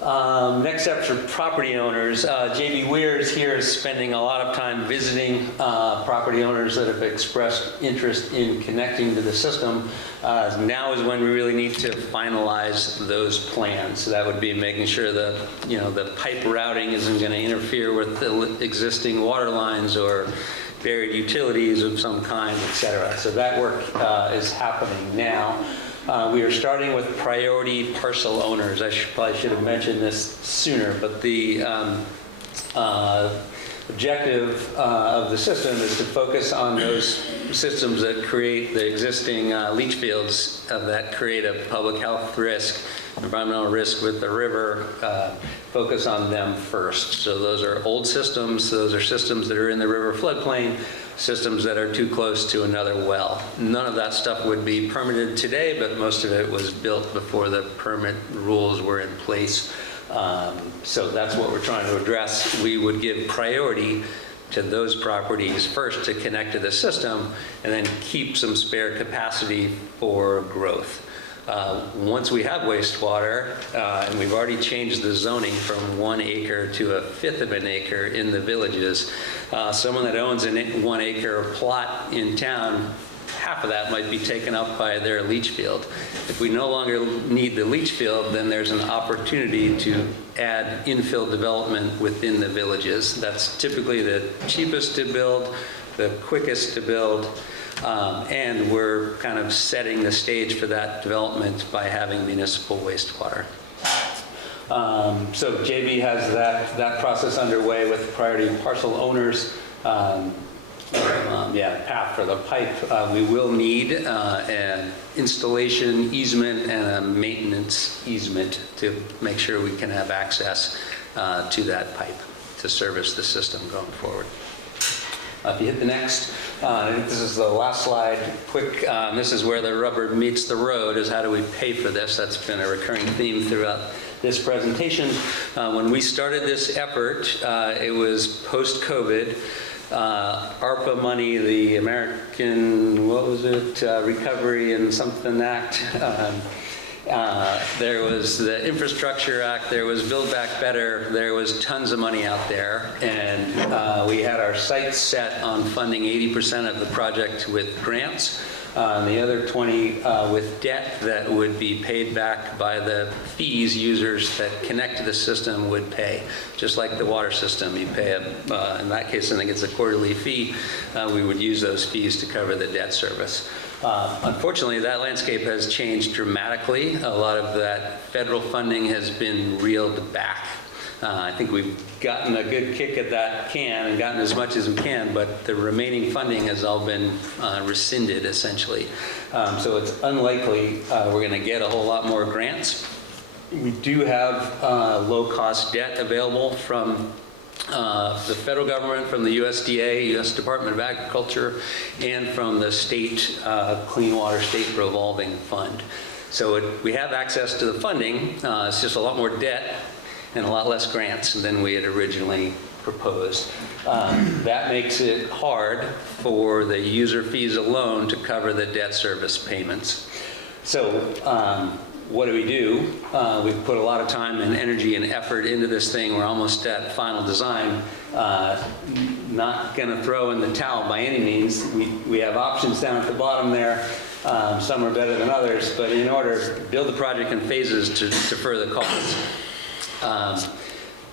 Next steps for property owners. JB Weir is here spending a lot of time visiting property owners that have expressed interest in connecting to the system. Now is when we really need to finalize those plans. So that would be making sure that the pipe routing isn't going to interfere with the existing water lines or buried utilities of some kind, etc. So that work is happening now. We are starting with priority parcel owners. I probably should have mentioned this sooner, but the objective of the system is to focus on those systems that create the existing leach fields that create a public health risk, environmental risk with the river. Focus on them first. So those are old systems. Those are systems that are in the river floodplain, systems that are too close to another well. None of that stuff would be permitted today, but most of it was built before the permit rules were in place. So that's what we're trying to address. We would give priority to those properties first to connect to the system and then keep some spare capacity for growth. Once we have wastewater, and we've already changed the zoning from 1 acre to 1/5 of an acre in the villages, someone that owns a 1 acre plot in town, half of that might be taken up by their leach field. If we no longer need the leach field, then there's an opportunity to add infill development within the villages. That's typically the cheapest to build, the quickest to build, and we're kind of setting the stage for that development by having municipal wastewater. So JB has that process underway with priority parcel owners. Path for the pipe. We will need an installation easement and a maintenance easement to make sure we can have access to that pipe to service the system going forward. If you hit the next, I think this is the last slide. Quick, this is where the rubber meets the road, is how do we pay for this? That's been a recurring theme throughout this presentation. When we started this effort, it was post-COVID. ARPA money, the American, Recovery and something Act, There was the Infrastructure Act, there was Build Back Better, there was tons of money out there, and we had our sights set on funding 80% of the project with grants, and the other 20 with debt that would be paid back by the fees users that connect to the system would pay. Just like the water system, you pay, in that case, I think it's a quarterly fee. We would use those fees to cover the debt service. Unfortunately, that landscape has changed dramatically. A lot of that federal funding has been reeled back. I think we've gotten a good kick at that can and gotten as much as we can, but the remaining funding has all been rescinded, essentially. So it's unlikely we're going to get a whole lot more grants. We do have low-cost debt available from the federal government, from the USDA, U.S. Department of Agriculture, and from the state Clean Water State Revolving Fund. So we have access to the funding. It's just a lot more debt and a lot less grants than we had originally proposed. That makes it hard for the user fees alone to cover the debt service payments. So what do? We've put a lot of time and energy and effort into this thing. We're almost at final design. Not going to throw in the towel by any means. We have options down at the bottom there. Some are better than others, but in order to build the project in phases to defer the costs.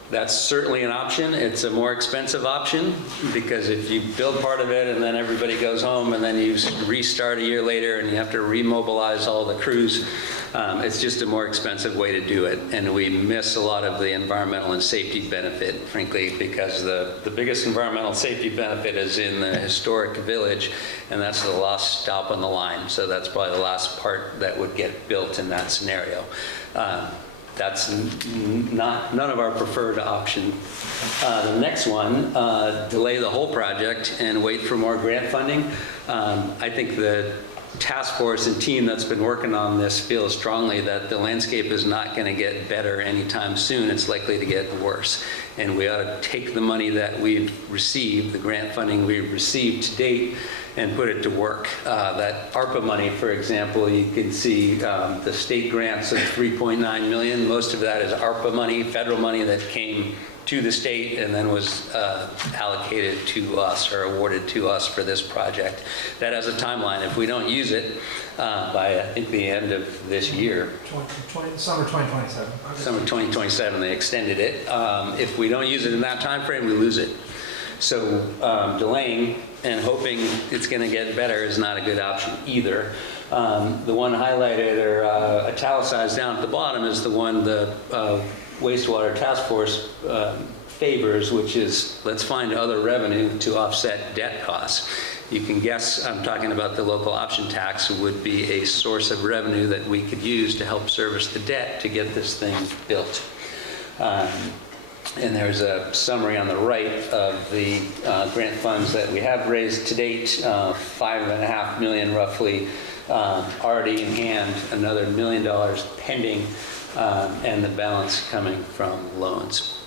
That's certainly an option. It's a more expensive option because if you build part of it and then everybody goes home and then you restart a year later and you have to remobilize all the crews, it's just a more expensive way to do it. And we miss a lot of the environmental and safety benefit, frankly, because the biggest environmental safety benefit is in the historic village, and that's the last stop on the line. So that's probably the last part that would get built in that scenario. That's none of our preferred option. The next one, delay the whole project and wait for more grant funding. I think the task force and team that's been working on this feels strongly that the landscape is not going to get better anytime soon. It's likely to get worse. And we ought to take the money that we've received, the grant funding we've received to date, and put it to work. That ARPA money, for example, you can see the state grants of $3.9 million. Most of that is ARPA money, federal money that came to the state and then was allocated to us or awarded to us for this project. That has a timeline. If we don't use it by, I think, the end of this year. Summer 2027. Summer 2027, they extended it. If we don't use it in that time frame, we lose it. So delaying and hoping it's going to get better is not a good option either. The one highlighted or italicized down at the bottom is the one the wastewater task force favors, which is let's find other revenue to offset debt costs. You can guess I'm talking about the local option tax would be a source of revenue that we could use to help service the debt to get this thing built. And there's a summary on the right of the grant funds that we have raised to date, $5.5 million roughly already in hand, another $1 million pending, and the balance coming from loans.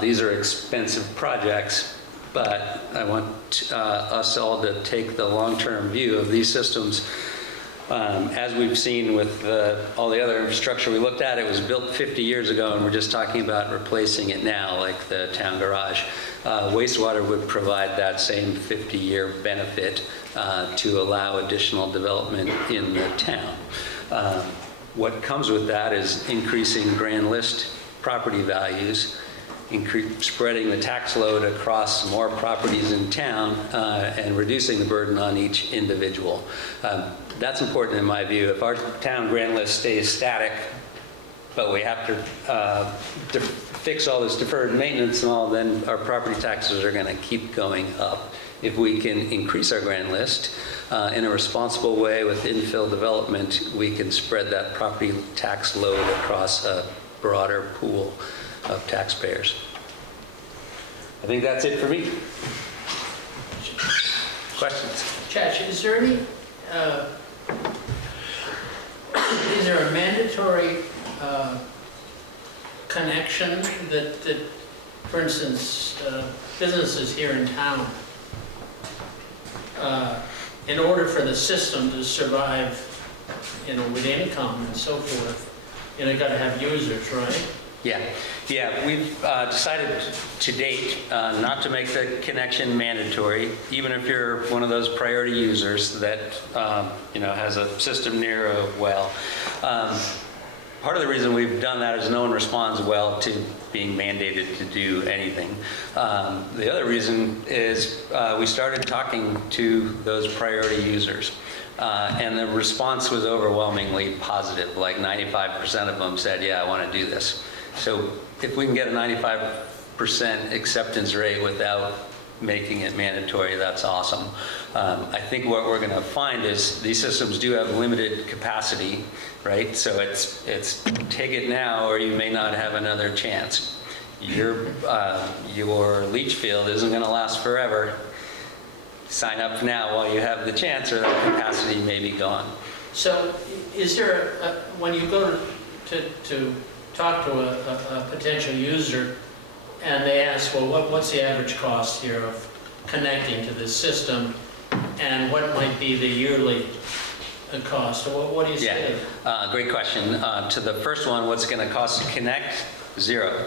These are expensive projects, but I want us all to take the long-term view of these systems. As we've seen with all the other infrastructure we looked at, it was built 50 years ago, and we're just talking about replacing it now, like the town garage. Wastewater would provide that same 50-year benefit to allow additional development in the town. What comes with that is increasing grand list property values, spreading the tax load across more properties in town, and reducing the burden on each individual. That's important in my view. If our town grand list stays static, but we have to fix all this deferred maintenance and all, then our property taxes are going to keep going up. If we can increase our grand list in a responsible way with infill development, we can spread that property tax load across a broader pool of taxpayers. I think that's it for me. Questions? Chash, is there any, is there a mandatory connection that, for instance, businesses here in town, in order for the system to survive with income and so forth, gotta have users, right? Yeah, we've decided to date not to make the connection mandatory, even if you're one of those priority users that, has a system near a well. Part of the reason we've done that is no one responds well to being mandated to do anything. The other reason is we started talking to those priority users. And the response was overwhelmingly positive, like 95% of them said, yeah, I want to do this. So if we can get a 95% acceptance rate without making it mandatory, that's awesome. I think what we're going to find is these systems do have limited capacity, right? So it's take it now or you may not have another chance. Your leach field isn't going to last forever. Sign up now while you have the chance, or that capacity may be gone. So is there, when you go to talk to a potential user and they ask, well, what's the average cost here of connecting to this system, and what might be the yearly cost? What do you say? Great question. To the first one, what's going to cost to connect? Zero.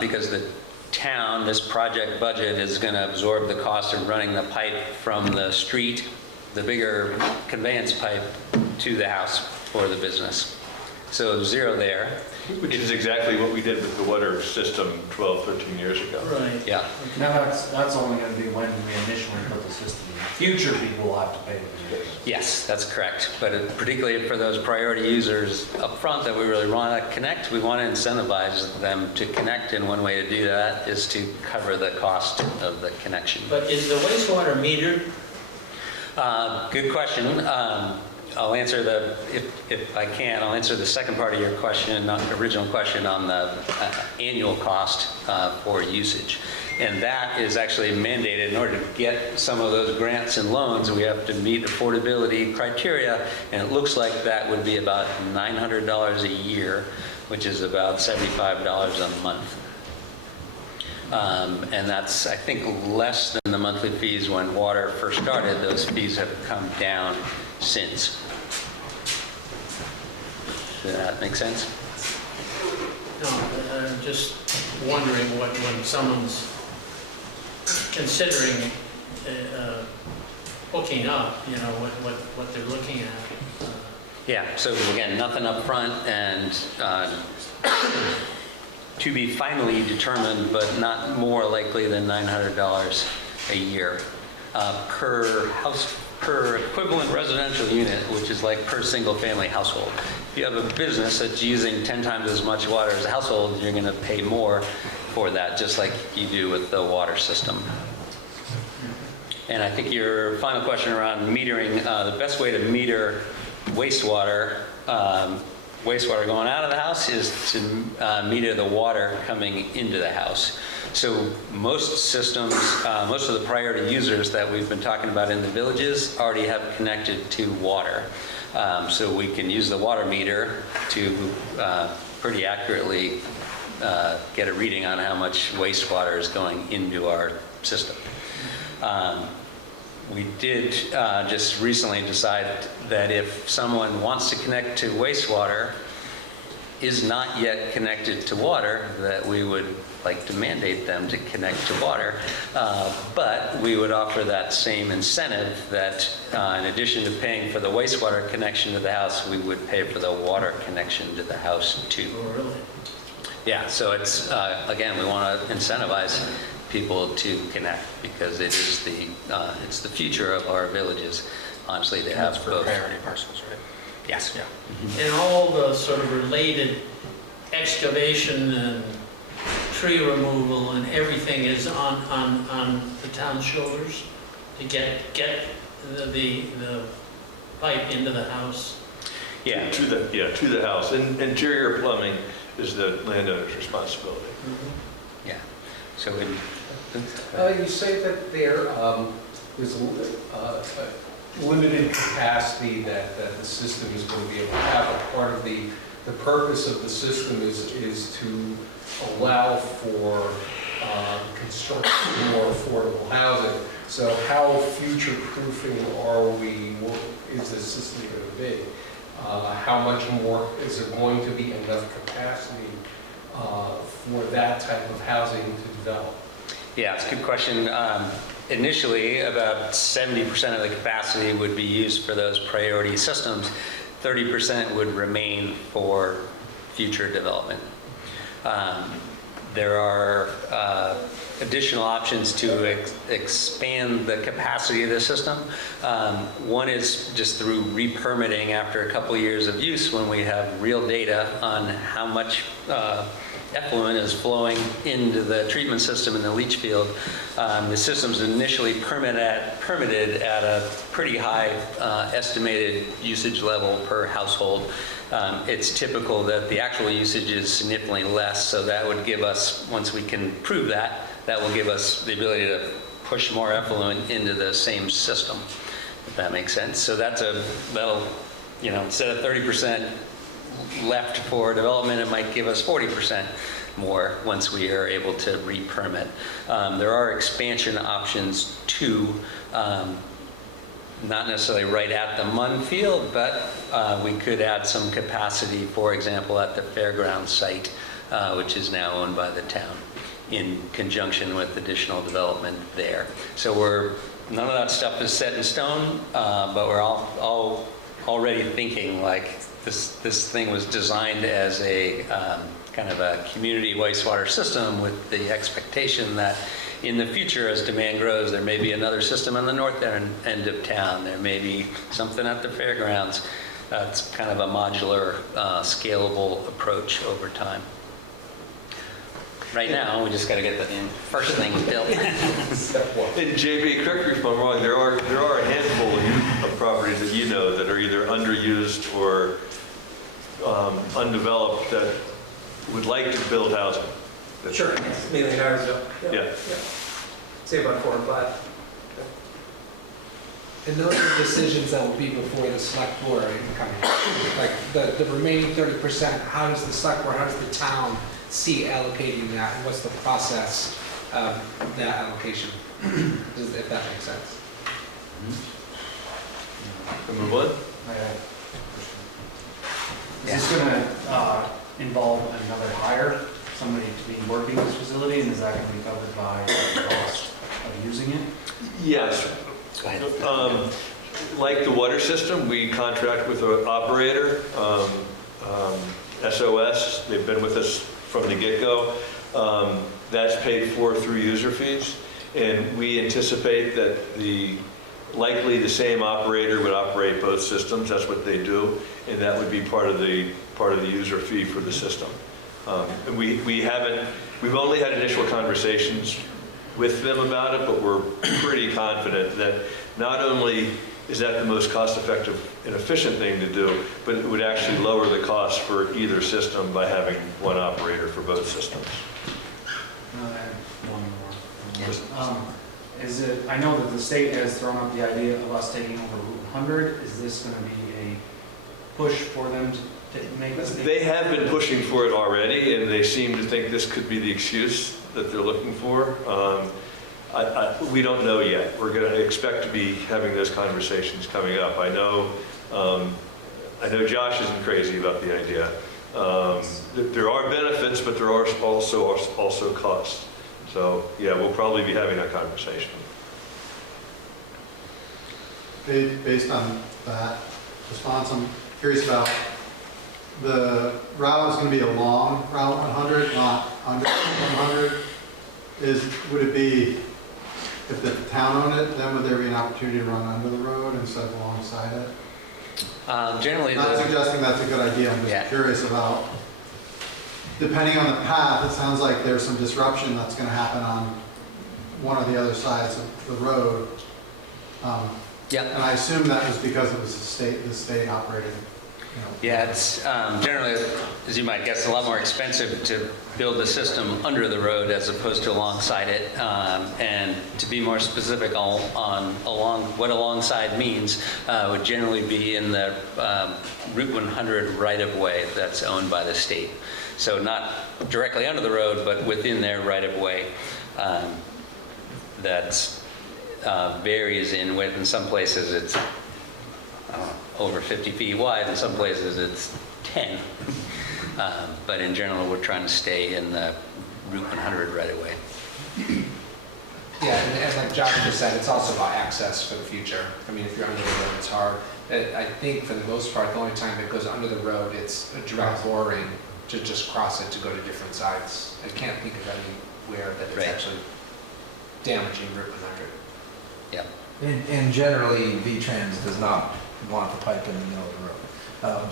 Because the town, this project budget is going to absorb the cost of running the pipe from the street, the bigger conveyance pipe, to the house for the business. So zero there. Which is exactly what we did with the water system 12, 13 years ago. Right. Yeah. Now, that's only going to be when we initially put the system in. Future people will have to pay for it. Yes, that's correct. But particularly for those priority users up front that we really want to connect, we want to incentivize them to connect, and one way to do that is to cover the cost of the connection. But is the wastewater metered? Good question. I'll answer if I can, I'll answer the second part of your question, not the original question, on the annual cost for usage. And that is actually mandated. In order to get some of those grants and loans, we have to meet affordability criteria, and it looks like that would be about $900 a year, which is about $75 a month. And that's, I think, less than the monthly fees when water first started. Those fees have come down since. Does that make sense? No, I'm just wondering when someone's considering hooking up, what they're looking at. Yeah, so again, nothing up front, and to be finally determined, but not more likely than $900 a year per house, per equivalent residential unit, which is like per single family household. If you have a business that's using 10 times as much water as a household, you're going to pay more for that, just like you do with the water system. And I think your final question around metering, the best way to meter wastewater, wastewater going out of the house, is to meter the water coming into the house. So most systems, most of the priority users that we've been talking about in the villages already have connected to water. So we can use the water meter to pretty accurately get a reading on how much wastewater is going into our system. We did just recently decide that if someone wants to connect to wastewater, is not yet connected to water, that we would like to mandate them to connect to water. But we would offer that same incentive that in addition to paying for the wastewater connection to the house, we would pay for the water connection to the house too. Oh, really? Yeah, so it's, again, we want to incentivize people to connect, because it is it's the future of our villages. Honestly, they have For both. priority parcels, right? Yes. Yeah. And all the sort of related excavation and tree removal and everything is on the town's shoulders to get the pipe into the house? Yeah. To the house. And interior plumbing is the landowner's responsibility. Mm-hmm. Yeah. So in, You say that there is a limited capacity that the system is going to be able to have. A part of the purpose of the system is to allow for construction more affordable housing. So how future-proofing are we, what is this system going to be? How much more, is there going to be enough capacity for that type of housing to develop? Yeah, it's a good question. Initially, about 70% of the capacity would be used for those priority systems. 30% would remain for future development. There are additional options to expand the capacity of the system. One is just through re-permitting after a couple years of use, when we have real data on how much effluent is flowing into the treatment system in the leach field. The system's initially permitted at a pretty high estimated usage level per household. It's typical that the actual usage is significantly less, so that would give us, once we can prove that, that will give us the ability to push more effluent into the same system, if that makes sense. So that'll, instead of 30% left for development, it might give us 40% more once we are able to re-permit. There are expansion options too, not necessarily right at the Munn field, but we could add some capacity, for example, at the fairgrounds site, which is now owned by the town, in conjunction with additional development there. So none of that stuff is set in stone, but we're all already thinking like this thing was designed as a kind of a community wastewater system, with the expectation that in the future, as demand grows, there may be another system on the north end of town. There may be something at the fairgrounds. It's kind of a modular, scalable approach over time. Right now, we just got to get the first thing built. And JB, correct me if I'm wrong, there are a handful of properties that you know that are either underused or undeveloped that would like to build housing. Sure, mainly in Arizona. Yeah. Say about 4 or 5. And those are decisions that will be before the select board coming. Like the remaining 30%, how does the select board, how does the town see allocating that, and what's the process of that allocation, if that makes sense? Move on. Is this going to involve another hire, somebody to be working this facility, and is that going to be covered by the cost of using it? Yes. Go ahead. Like the water system, we contract with an operator, SOS. They've been with us from the get-go. That's paid for through user fees, and we anticipate that likely the same operator would operate both systems. That's what they do, and that would be part of the user fee for the system. And we've only had initial conversations with them about it, but we're pretty confident that not only is that the most cost-effective and efficient thing to do, but it would actually lower the cost for either system by having one operator for both systems. I have one more. I know that the state has thrown up the idea of us taking over Route 100. Is this going to be a push for them to make this? They have been pushing for it already, and they seem to think this could be the excuse that they're looking for. We don't know yet. We're going to expect to be having those conversations coming up. I know Josh isn't crazy about the idea. There are benefits, but there are also costs. So yeah, we'll probably be having that conversation. Based on that response, I'm curious about the route is going to be a long route 100, not under 100. Would it be, if the town owned it, then would there be an opportunity to run under the road instead of alongside it? Generally, not suggesting that's a good idea. I'm just curious about, depending on the path, it sounds like there's some disruption that's going to happen on one or the other sides of the road. And I assume that was because it was the state operated. Yeah, it's generally, as you might guess, a lot more expensive to build the system under the road as opposed to alongside it. And to be more specific on what alongside means, would generally be in the Route 100 right-of-way that's owned by the state. So not directly under the road, but within their right-of-way. That varies in width. In some places it's over 50 feet wide, in some places it's 10. But in general, we're trying to stay in the Route 100 right away. Yeah, and like Josh just said, it's also about access for the future. I mean, if you're under the road, it's hard. I think for the most part, the only time it goes under the road, it's a direct boring to just cross it to go to different sides. I can't think of anywhere that it's Right. actually damaging Route 100. Yeah. And generally, V-Trans does not want the pipe in the middle of the road.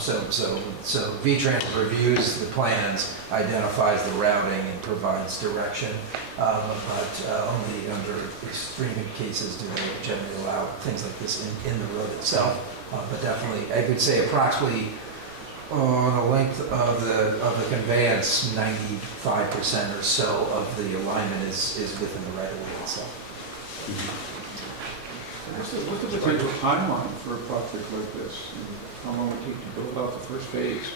So V-Trans reviews the plans, identifies the routing, and provides direction, but only under extreme cases do they generally allow things like this in the road itself. But definitely, I would say approximately on the length of the conveyance, 95% or so of the alignment is within the right of way itself. What's the potential timeline for a project like this? And how long would it take to build out the first phase?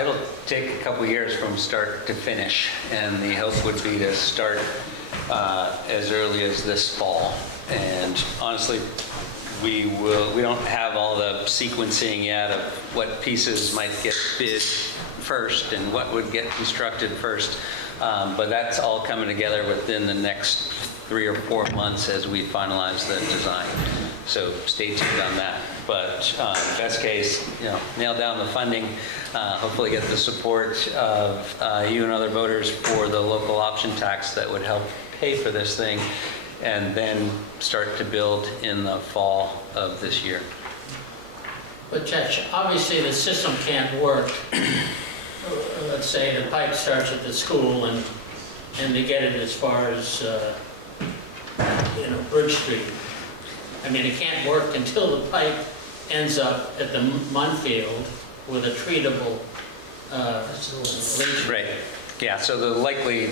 It'll take a couple years from start to finish, and the hope would be to start as early as this fall. And honestly, we don't have all the sequencing yet of what pieces might get bid first and what would get constructed first. But that's all coming together within the next 3 or 4 months as we finalize the design. So stay tuned on that. But best case, nail down the funding, hopefully get the support of you and other voters for the local option tax that would help pay for this thing, and then start to build in the fall of this year. But Josh, obviously the system can't work. Let's say the pipe starts at the school and they get it as far as, Bridge Street. I mean, it can't work until the pipe ends up at the Munfield with a treatable leach. Right. Yeah, so the likely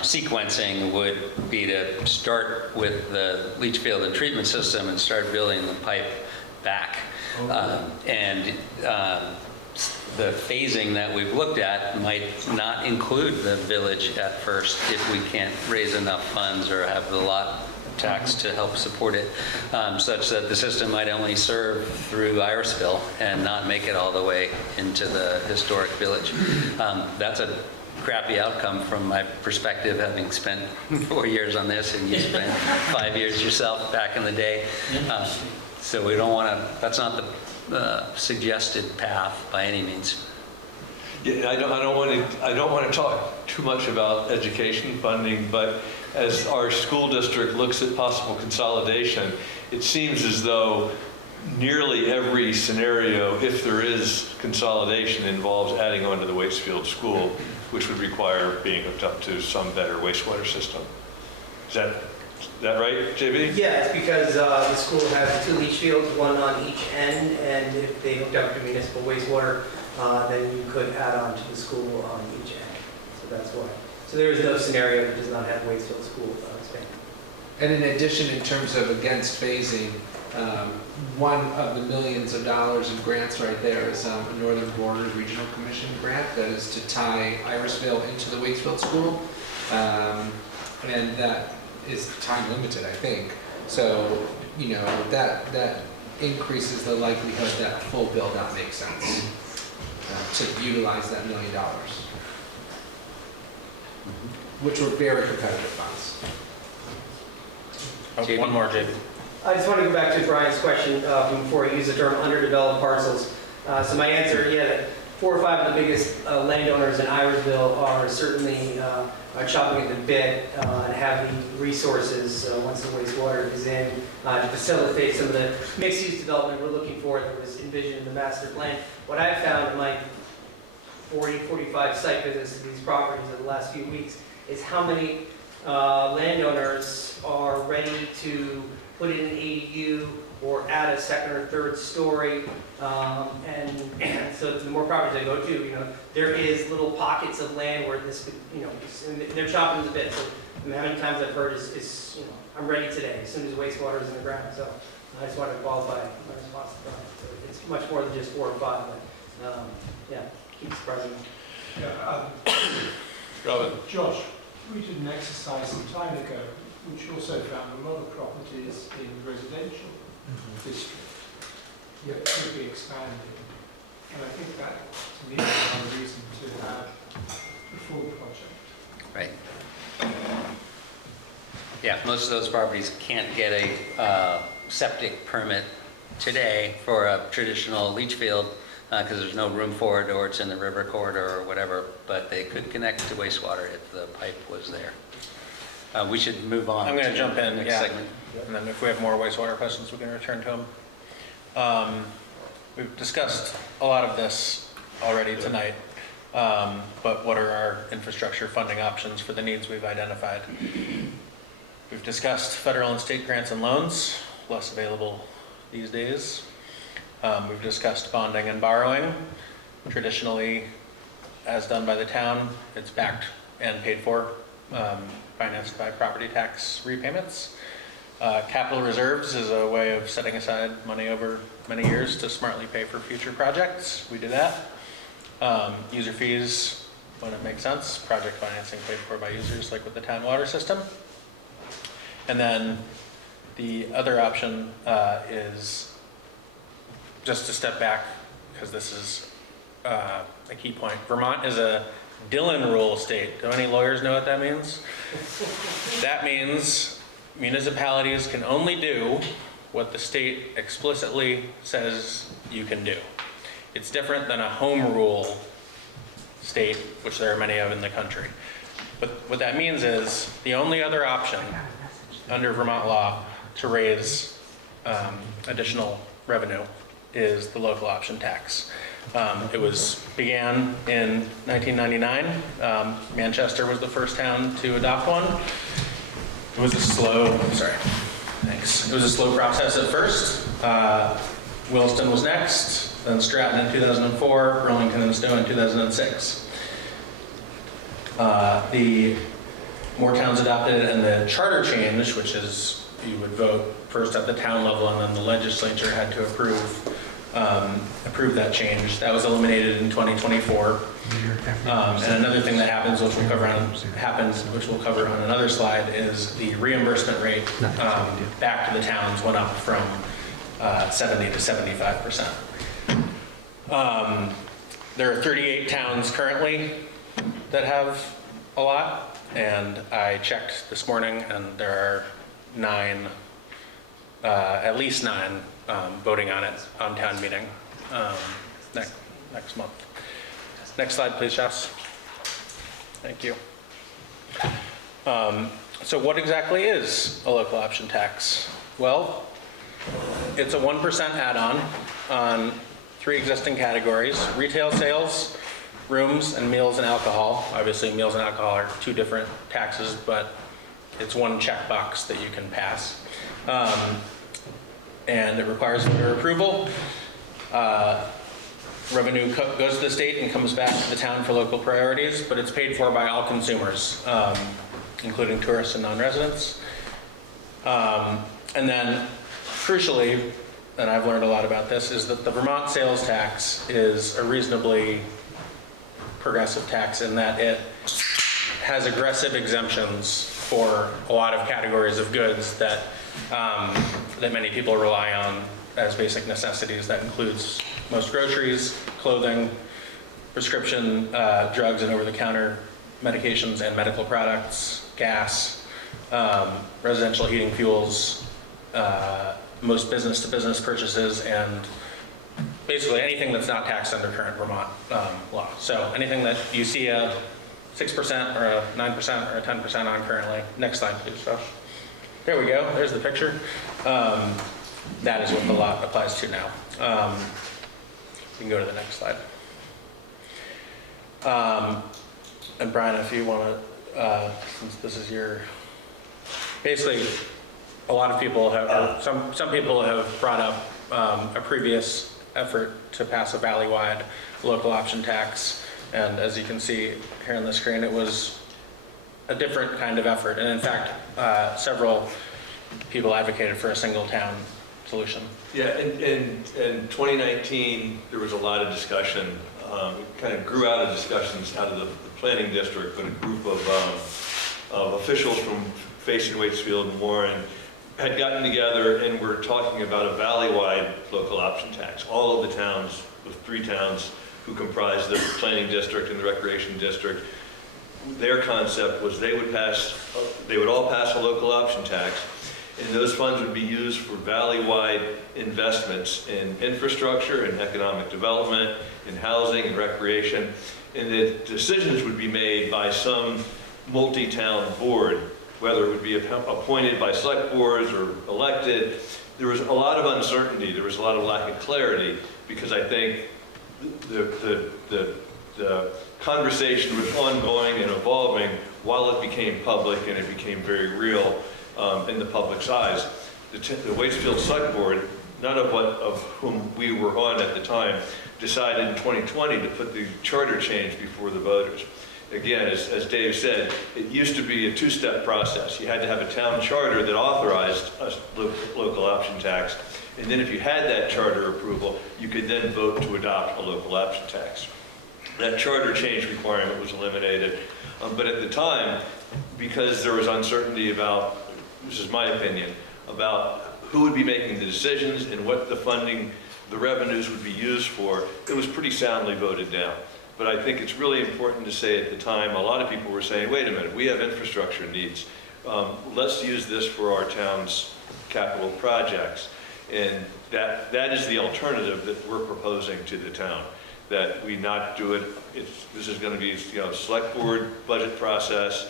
sequencing would be to start with the leach field and treatment system and start building the pipe back. The phasing that we've looked at might not include the village at first if we can't raise enough funds or have the lot tax to help support it, such that the system might only serve through Irisville and not make it all the way into the historic village. That's a crappy outcome from my perspective, having spent 4 years on this, and you spent 5 years yourself back in the day. So we don't want to, that's not the suggested path by any means. Yeah, I don't want to talk too much about education funding, but as our school district looks at possible consolidation, it seems as though nearly every scenario, if there is consolidation, involves adding on to the Waitsfield school, which would require being hooked up to some better wastewater system. Is that right, JB? Yeah, it's because the school has 2 leach fields, one on each end, and if they hooked up to municipal wastewater, then you could add on to the school on each end. So that's why. So there is no scenario that does not have Waitsfield School expanded. And in addition, in terms of against phasing, one of the millions of dollars in grants right there is a Northern Borders Regional Commission grant that is to tie Irisville into the Waitsfield School. And that is time limited, I think. So, that increases the likelihood that full build out makes sense to utilize that $1 million, which were very competitive funds. One more, JB. I just want to go back to Brian's question from before he used the term underdeveloped parcels. So my answer, yeah, 4 or 5 of the biggest landowners in Irisville are certainly chopping at the bit and have the resources once the wastewater is in to facilitate some of the mixed-use development we're looking for that was envisioned in the master plan. What I've found in my 40, 45 site visits to these properties in the last few weeks is how many landowners are ready to put in an ADU or add a second or third story. And so the more properties I go to, there is little pockets of land where this could, they're chopping the bit. So how many times I've heard is I'm ready today, as soon as wastewater is in the ground. So I just wanted to qualify my response to Brian. So it's much more than just 4 or 5, but yeah, keep surprising me. Yeah, Robin? Josh, we did an exercise some time ago, which also found a lot of properties in residential district that could be expanded. And I think that, to me, is another reason to have the full project. Right. Yeah, most of those properties can't get a septic permit today for a traditional leach field because there's no room for it, or it's in the river corridor or whatever, but they could connect to wastewater if the pipe was there. We should move on. I'm going to jump the in, next yeah. segment. And then if we have more wastewater questions, we can return to them. We've discussed a lot of this already tonight, but what are our infrastructure funding options for the needs we've identified? We've discussed federal and state grants and loans, less available these days. We've discussed bonding and borrowing. Traditionally, as done by the town, it's backed and paid for, financed by property tax repayments. Capital reserves is a way of setting aside money over many years to smartly pay for future projects. We do that. User fees, when it makes sense. Project financing paid for by users, like with the town water system. And then the other option is just to step back, because this is a key point. Vermont is a Dillon rule state. Do any lawyers know what that means? That means municipalities can only do what the state explicitly says you can do. It's different than a home rule state, which there are many of in the country. But what that means is the only other option under Vermont law to raise additional revenue is the local option tax. It began in 1999. Manchester was the first town to adopt one. It was a slow process at first. Williston was next, then Stratton in 2004, Burlington and Stowe in 2006. The more towns adopted it, and the charter change, which is you would vote first at the town level and then the legislature had to approve that change. That was eliminated in 2024. And another thing that happens, which we'll cover on another slide, is the reimbursement rate back to the towns went up from 70 to 75%. There are 38 towns currently that have a lot, and I checked this morning, and there are at least nine voting on it on town meeting next month. Next slide, please, Joss. Thank you. So what exactly is a local option tax? Well, it's a 1% add-on on 3 existing categories: retail sales, rooms, and meals and alcohol. Obviously, meals and alcohol are 2 different taxes, but it's one checkbox that you can pass. And it requires voter approval. Revenue goes to the state and comes back to the town for local priorities, but it's paid for by all consumers, including tourists and non-residents. And then, crucially, and I've learned a lot about this, is that the Vermont sales tax is a reasonably progressive tax in that it has aggressive exemptions for a lot of categories of goods that many people rely on as basic necessities. That includes most groceries, clothing, prescription drugs and over-the-counter medications and medical products, gas, residential heating fuels, most business-to-business purchases, and basically anything that's not taxed under current Vermont law. So anything that you see a 6% or a 9% or a 10% on currently. Next slide, please, Josh. There we go. There's the picture. That is what the law applies to now. We can go to the next slide. And Brian, if you want to, since this is your, basically, a lot of people have, or some people have brought up a previous effort to pass a valley-wide local option tax. And as you can see here on the screen, it was a different kind of effort. And in fact, several people advocated for a single town solution. Yeah, in 2019, there was a lot of discussion. It kind of grew out of discussions out of the planning district, but a group of of officials from facing Waitsfield and Warren had gotten together and were talking about a valley-wide local option tax. All of the towns, the 3 towns who comprise the planning district and the recreation district, their concept was they would all pass a local option tax, and those funds would be used for valley-wide investments in infrastructure and economic development, in housing and recreation, and the decisions would be made by some multi-town board, whether it would be appointed by select boards or elected. There was a lot of uncertainty, there was a lot of lack of clarity, because I think the conversation was ongoing and evolving while it became public and it became very real in the public's eyes. The Waitsfield Select Board, none of whom we were on at the time, decided in 2020 to put the charter change before the voters. Again, as Dave said, it used to be a 2-step process. You had to have a town charter that authorized a local option tax, and then if you had that charter approval, you could then vote to adopt a local option tax. That charter change requirement was eliminated, but at the time, because there was uncertainty about, this is my opinion, about who would be making the decisions and what the funding, the revenues would be used for, it was pretty soundly voted down. But I think it's really important to say at the time, a lot of people were saying, wait a minute, we have infrastructure needs. Let's use this for our town's capital projects. And that is the alternative that we're proposing to the town, that we not do it. This is going to be, select board budget process,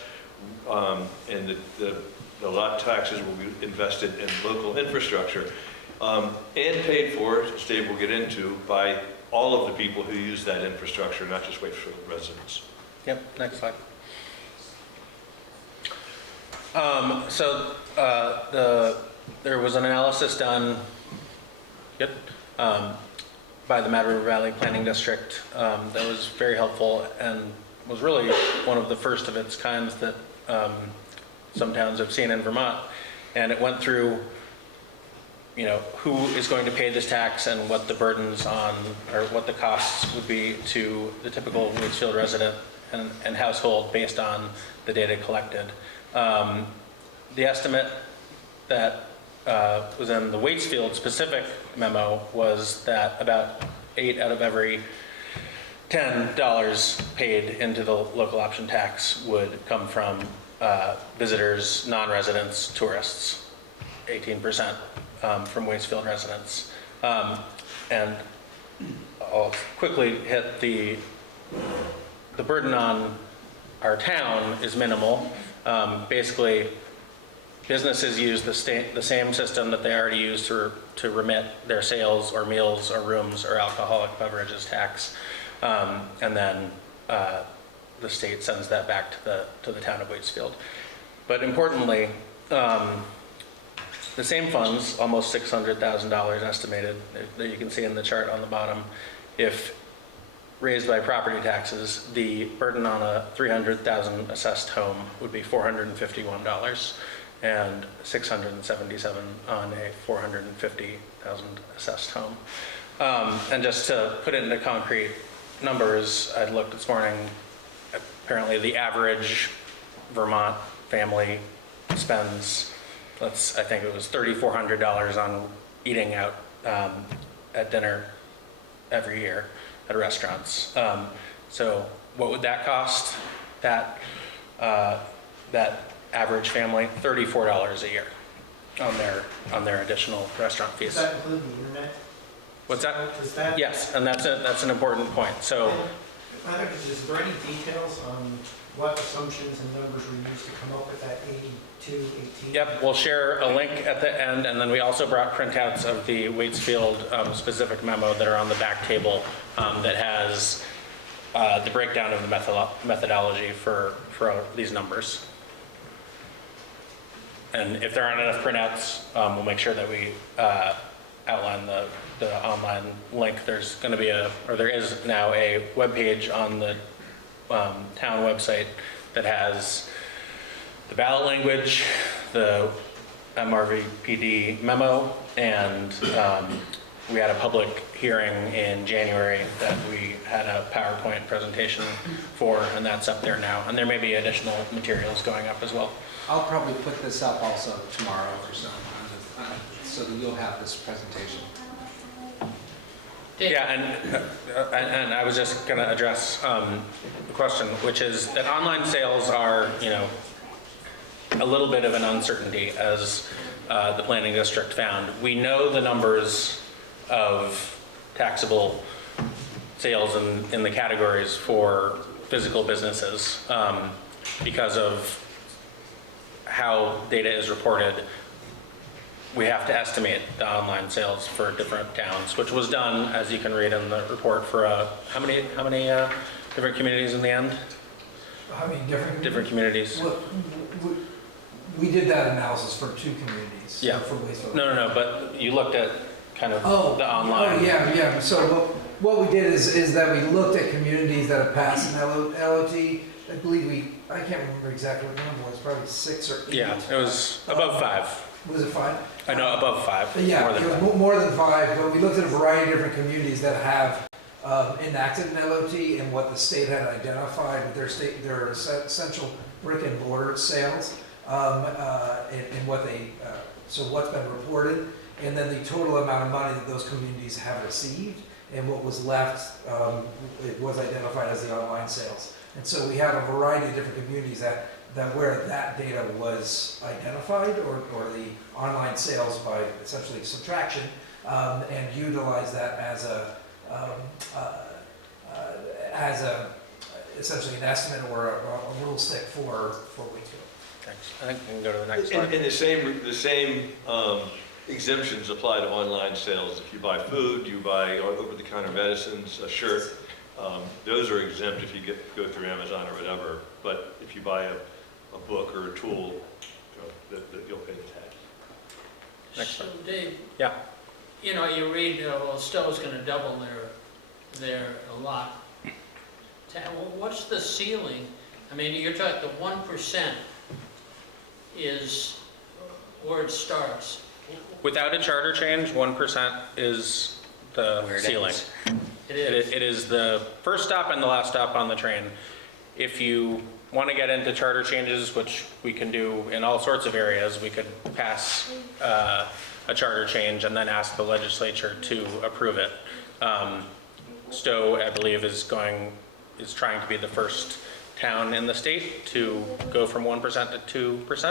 and the lot taxes will be invested in local infrastructure, and paid for, as Dave will get into, by all of the people who use that infrastructure, not just Waitsfield residents. Yep, next slide. There was an analysis done by the Mad River Valley Planning District that was very helpful and was really one of the first of its kinds that some towns have seen in Vermont. And it went through who is going to pay this tax and what the burdens on, or what the costs would be to the typical Waitsfield resident and household based on the data collected. The estimate that was in the Waitsfield specific memo was that about 8 out of every $10 paid into the local option tax would come from visitors, non-residents, tourists, 18%. From Waitsfield residents. And I'll quickly hit the burden on our town is minimal. Basically, businesses use the same system that they already use to remit their sales or meals or rooms or alcoholic beverages tax. And then the state sends that back to the town of Waitsfield. But importantly, the same funds, almost $600,000 estimated, that you can see in the chart on the bottom, if raised by property taxes, the burden on a $300,000 assessed home would be $451 and $677 on a $450,000 assessed home. And just to put it into concrete numbers, I looked this morning, apparently the average Vermont family spends, I think it was $3,400 on eating out at dinner every year at restaurants. So what would that cost? That average family, $34 a year on their additional restaurant fees. Does that include the internet? What's that? Does that? Yes, and that's an important point. So, is there any details on what assumptions and numbers were used to come up with that 82, 18? yep, we'll share a link at the end, and then we also brought printouts of the Waitsfield specific memo that are on the back table that has the breakdown of the methodology for these numbers. And if there aren't enough printouts, we'll make sure that we outline the online link. There's going to be there is now a webpage on the town website that has the ballot language, the MRVPD memo, and we had a public hearing in January that we had a PowerPoint presentation for, and that's up there now. And there may be additional materials going up as well. I'll probably put this up also tomorrow or so, so that you'll have this presentation. Yeah, and I was just going to address the question, which is that online sales are, a little bit of an uncertainty, as the planning district found. We know the numbers of taxable sales in the categories for physical businesses because of how data is reported. We have to estimate the online sales for different towns, which was done, as you can read in the report, for how many different communities in the end? How many Different communities. Well, we did that analysis for 2 communities. Yeah. For Waitsfield. No, but you looked at kind of the online. Oh, yeah. So what we did is that we looked at communities that have passed an LOT. I believe I can't remember exactly what the number was, probably 6 or 8. Yeah, it was above 5. Was it 5? I know, above 5. Yeah, more than it was 5. more than 5, but we looked at a variety of different communities that have enacted an LOT and what the state had identified with their essential brick and mortar sales, and what so what's been reported, and then the total amount of money that those communities have received, and what was left, it was identified as the online sales. And so we have a variety of different communities that where that data was identified, or the online sales by essentially subtraction, and utilize that as essentially an estimate or a rule stick for Waitsfield. Thanks. I think we can go to the next slide. And the same exemptions apply to online sales. If you buy food, you buy over-the-counter medicines, a shirt, those are exempt if you go through Amazon or whatever. But if you buy a book or a tool, you'll pay the tax. Next So slide. Dave, Yeah. you read, well, Stowe's going to double their lot. What's the ceiling? I mean, you're talking the 1% is where it starts. Without a charter change, 1% is the Where it ceiling. ends. It is the first stop and the last stop on the train. If you want to get into charter changes, which we can do in all sorts of areas, we could pass a charter change and then ask the legislature to approve it. Stowe, I believe, is trying to be the first town in the state to go from 1% to 2%. Is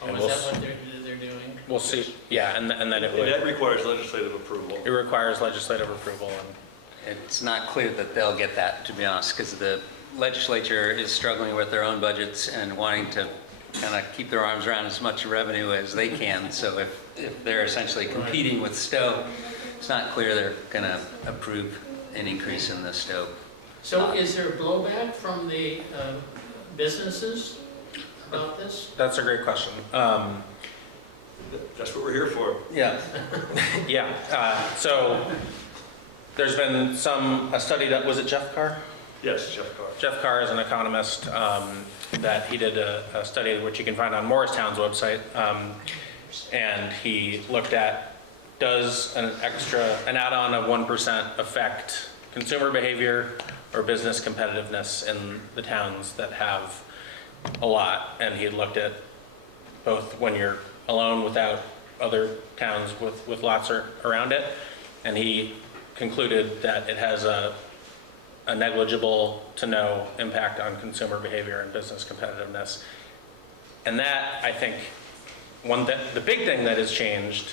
that what they're doing? We'll see. Yeah, and then it And that would. requires legislative approval. It requires legislative approval, and It's not clear that they'll get that, to be honest, because the legislature is struggling with their own budgets and wanting to kind of keep their arms around as much revenue as they can. So if they're essentially competing with Stowe, it's not clear they're going to approve an increase in the Stowe. So is there blowback from the businesses about this? that's a great question. That's what we're here for. Yeah. Yeah. So there's been a study that was it Jeff Carr? Yes, Jeff Carr. Jeff Carr is an economist that he did a study which you can find on Morristown's website, and he looked at does an add-on of 1% affect consumer behavior or business competitiveness in the towns that have a lot, and he looked at both when you're alone without other towns with lots around it, and he concluded that it has a negligible to no impact on consumer behavior and business competitiveness. And that, I think, the big thing that has changed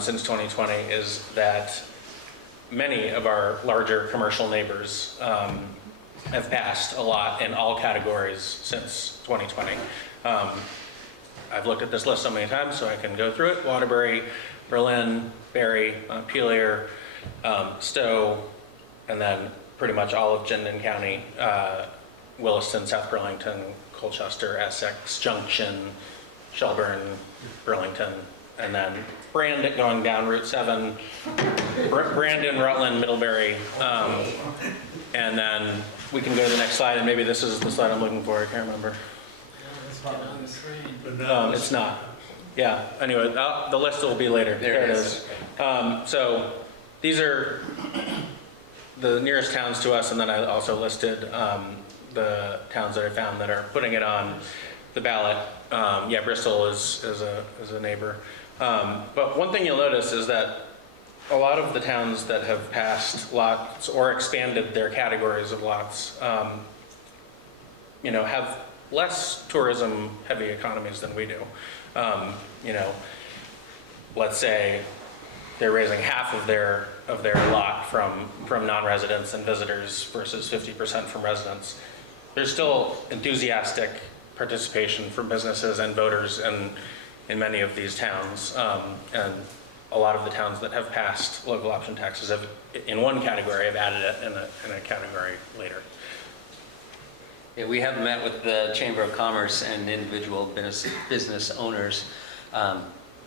since 2020 is that many of our larger commercial neighbors have passed a lot in all categories since 2020. I've looked at this list so many times, so I can go through it. Waterbury, Berlin, Barry, Montpelier, Stowe, and then pretty much all of Chittenden County, Williston, South Burlington, Colchester, Essex, Junction, Shelburne, Burlington, and then Brandon going down Route 7, Brandon, Rutland, Middlebury, and then we can go to the next slide, and maybe this is the slide I'm looking for, I can't remember. Let's get on the train. But now It's not. Yeah, anyway, the list will be later. There it is. So these are the nearest towns to us, and then I also listed the towns that I found that are putting it on the ballot. Yeah, Bristol is a neighbor. But one thing you'll notice is that a lot of the towns that have passed lots or expanded their categories of lots, have less tourism-heavy economies than we do. Let's say they're raising half of their lot from non-residents and visitors versus 50% from residents. There's still enthusiastic participation from businesses and voters in many of these towns, and a lot of the towns that have passed local option taxes have, in one category, have added it in a category later. Yeah, we have met with the Chamber of Commerce and individual business owners.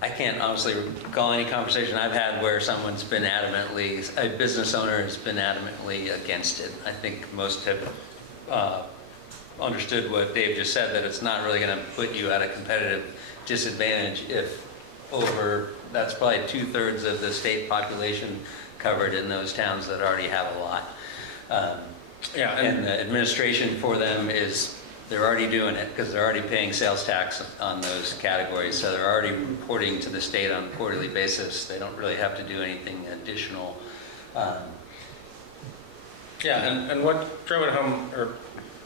I can't honestly recall any conversation I've had where someone's been a business owner has been adamantly against it. I think most have understood what Dave just said, that it's not really going to put you at a competitive disadvantage if that's probably 2/3 of the state population covered in those towns that already have a lot. And the administration for them they're already doing it because they're already paying sales tax on those categories. So they're already reporting to the state on a quarterly basis. They don't really have to do anything additional. And what drove it home or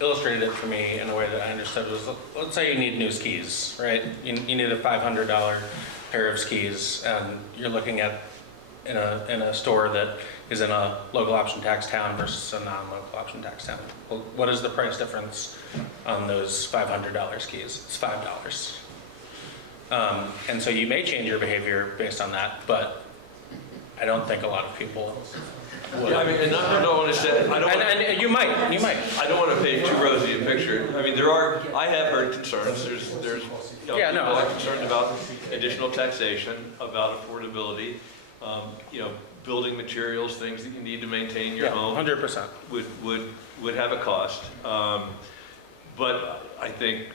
illustrated it for me in a way that I understood was, let's say you need new skis, right? You need a $500 pair of skis, and you're looking at in a store that is in a local option tax town versus a non-local option tax town. Well, what is the price difference on those $500 skis? It's $5. And so you may change your behavior based on that, but I don't think a lot of people would. Yeah, I mean, and I don't want to say, And you might. I don't want to paint too rosy a picture. I mean, I have heard concerns. There's people are concerned about additional taxation, about affordability, building materials, things that you need to maintain your home. 100%. Would have a cost. But I think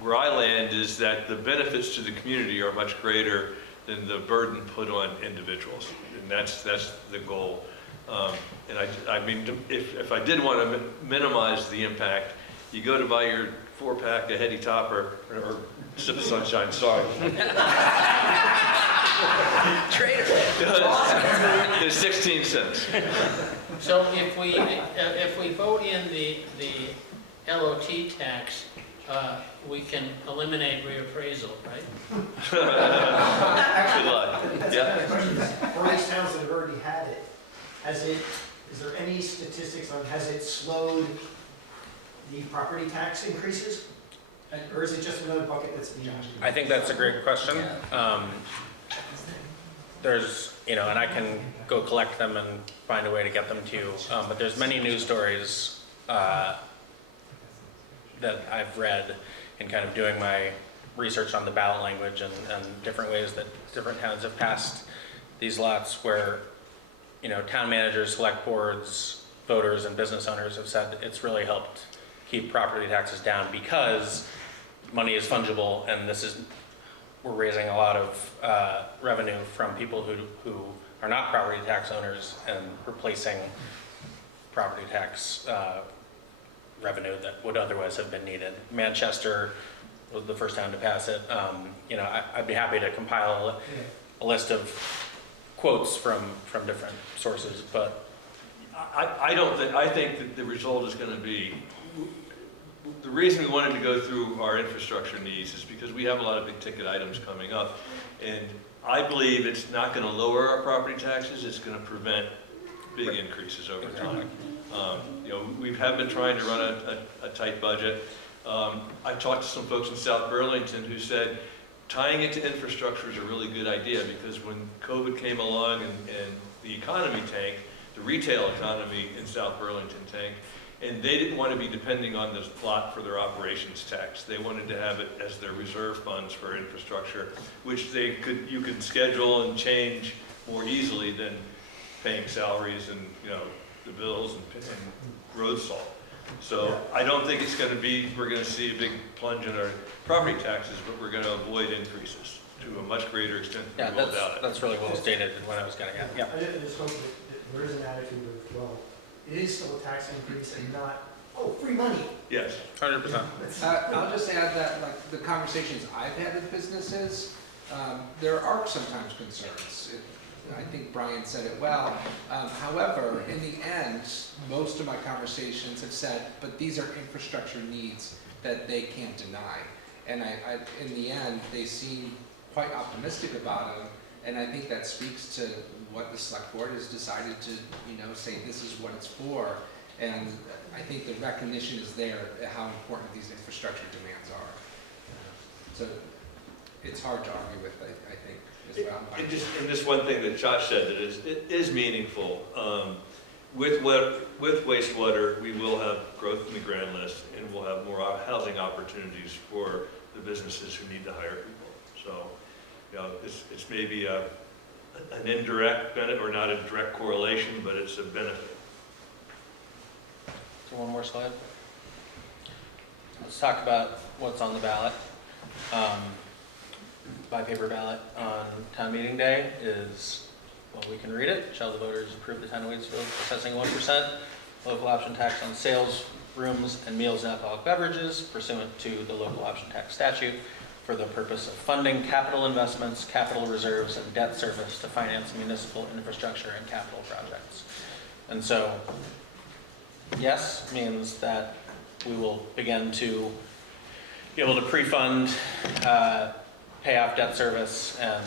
where I land is that the benefits to the community are much greater than the burden put on individuals. And that's the goal. And I mean, if I did want to minimize the impact, you go to buy your 4-pack of Heady Topper, or Sip of Sunshine, sorry. Traitor. It's 16 cents. So if we vote in the LOT tax, we can eliminate reappraisal, right? Good luck. Yeah. For these towns that have already had it, is there any statistics on, has it slowed the property tax increases? Or is it just another bucket that's being used? I think that's a great question. There's, and I can go collect them and find a way to get them to you, but there's many news stories that I've read in kind of doing my research on the ballot language and different ways that different towns have passed these lots where, town managers, select boards, voters, and business owners have said it's really helped keep property taxes down because money is fungible, and we're raising a lot of revenue from people who are not property tax owners and replacing property tax revenue that would otherwise have been needed. Manchester was the first town to pass it. I'd be happy to compile a list of quotes from different sources, but I think that the result is going to be, the reason we wanted to go through our infrastructure needs is because we have a lot of big ticket items coming up, and I believe it's not going to lower our property taxes, it's going to prevent big increases over time. We have been trying to run a tight budget. I've talked to some folks in South Burlington who said tying it to infrastructure is a really good idea, because when COVID came along and the economy tanked, the retail economy in South Burlington tanked, and they didn't want to be depending on this lot for their operations tax. They wanted to have it as their reserve funds for infrastructure, which you could schedule and change more easily than paying salaries and the bills and road salt. So I don't think it's going to be, we're going to see a big plunge in our property taxes, but we're going to avoid increases to a much greater extent than we will without it. That's really well stated in what I was getting at, yeah. I just hope that there is an attitude of, well, it is still a tax increase and not, oh, free money. Yes. 100%. I'll just add that, like, the conversations I've had with businesses, there are sometimes concerns. I think Brian said it well. However, in the end, most of my conversations have said, but these are infrastructure needs that they can't deny. And in the end, they seem quite optimistic about them. And I think that speaks to what the select board has decided to, say this is what it's for. And I think the recognition is there at how important these infrastructure demands are. So it's hard to argue with, I think, is what I'm finding. And just one thing that Josh said that it is meaningful. With wastewater, we will have growth in the grand list, and we'll have more housing opportunities for the businesses who need to hire people. So, it's maybe an indirect benefit, or not a direct correlation, but it's a benefit. So one more slide. Let's talk about what's on the ballot. By paper ballot on town meeting day is, well, we can read it. Shall the voters approve the town of Waitsfield assessing 1% local option tax on sales, rooms, and meals and alcoholic beverages pursuant to the local option tax statute for the purpose of funding capital investments, capital reserves, and debt service to finance municipal infrastructure and capital projects. And so, yes means that we will begin to be able to pre-fund, pay off debt service, and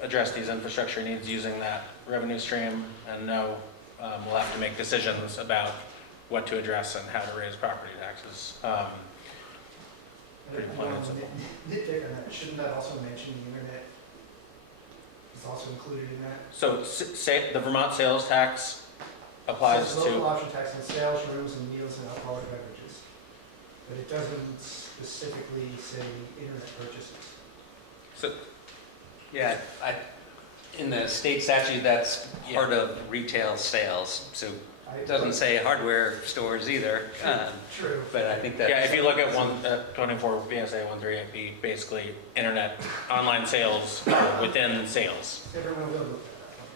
address these infrastructure needs using that revenue stream. And no, we'll have to make decisions about what to address and how to raise property taxes. Pretty plain and simple. Nitpick on that, shouldn't that also mention the internet is also included in that? So say the Vermont sales tax applies It says local to, option tax on sales, rooms, and meals and alcoholic beverages. But it doesn't specifically say internet purchases. So, yeah, in the state statute, that's part of retail sales, so it doesn't say hardware stores either. True. But I think that. yeah, if you look at 24 VSA 138B, basically internet, online sales are within sales. Everyone will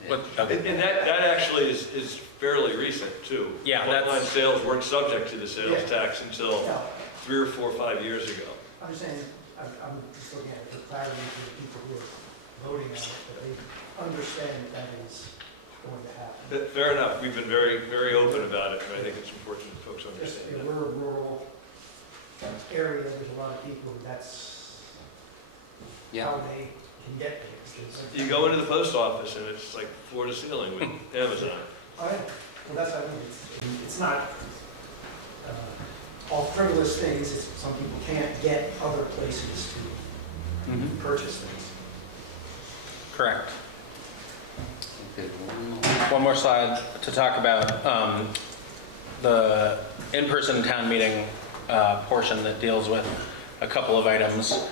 look at that. And that actually is fairly recent too. Yeah, Online sales weren't subject to the sales Yeah. tax until Yeah. 3 or 4 or 5 years ago. I'm just saying, I'm just looking at it for clarity for the people who are voting on it, that they understand that that is going to happen. Fair enough. We've been very, very open about it, and I think it's important that folks Just, understand that. we're a rural area, there's a lot of people who that's how they can get things. You go into the post office and it's like floor to ceiling with Amazon. Oh, yeah. Well, that's what I mean, it's not all frivolous things, it's some people can't get other places to purchase things. Correct. One more slide to talk about the in-person town meeting portion that deals with a couple of items.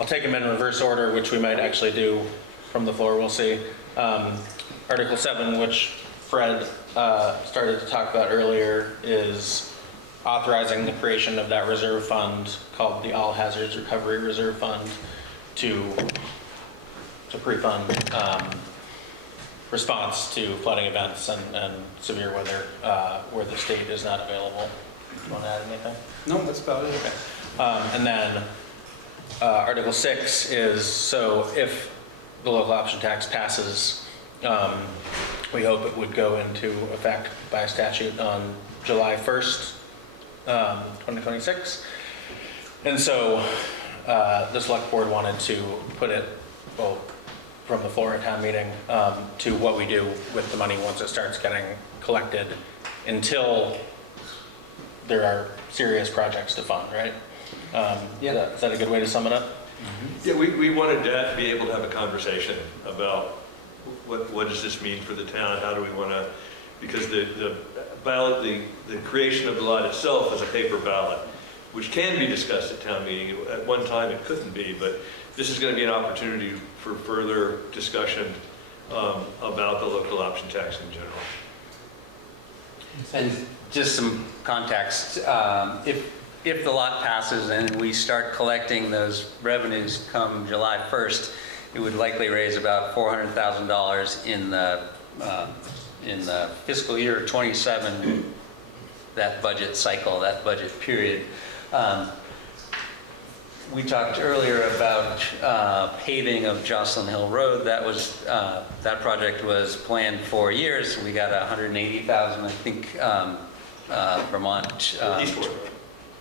I'll take them in reverse order, which we might actually do from the floor, we'll see. Article 7, which Fred started to talk about earlier, is authorizing the creation of that reserve fund called the All Hazards Recovery Reserve Fund to pre-fund response to flooding events and severe weather where the state is not available. Do you want to add anything? No, that's about it. Okay. And then Article 6 is, so if the local option tax passes, we hope it would go into effect by statute on July 1st, 2026. And so the select board wanted to put it, well, from the floor at town meeting, to what we do with the money once it starts getting collected until there are serious projects to fund, right? Is that a good way to sum it up? Yeah, we wanted to be able to have a conversation about what does this mean for the town? How do we want to, because the ballot, the creation of the lot itself is a paper ballot, which can be discussed at town meeting. At one time it couldn't be, but this is going to be an opportunity for further discussion about the local option tax in general. And just some context, if the lot passes and we start collecting those revenues come July 1st, it would likely raise about $400,000 in the fiscal year 27, that budget cycle, that budget period. We talked earlier about paving of Jocelyn Hill Road. That project was planned for years. We got 180,000, I think, Vermont. East Warren Road.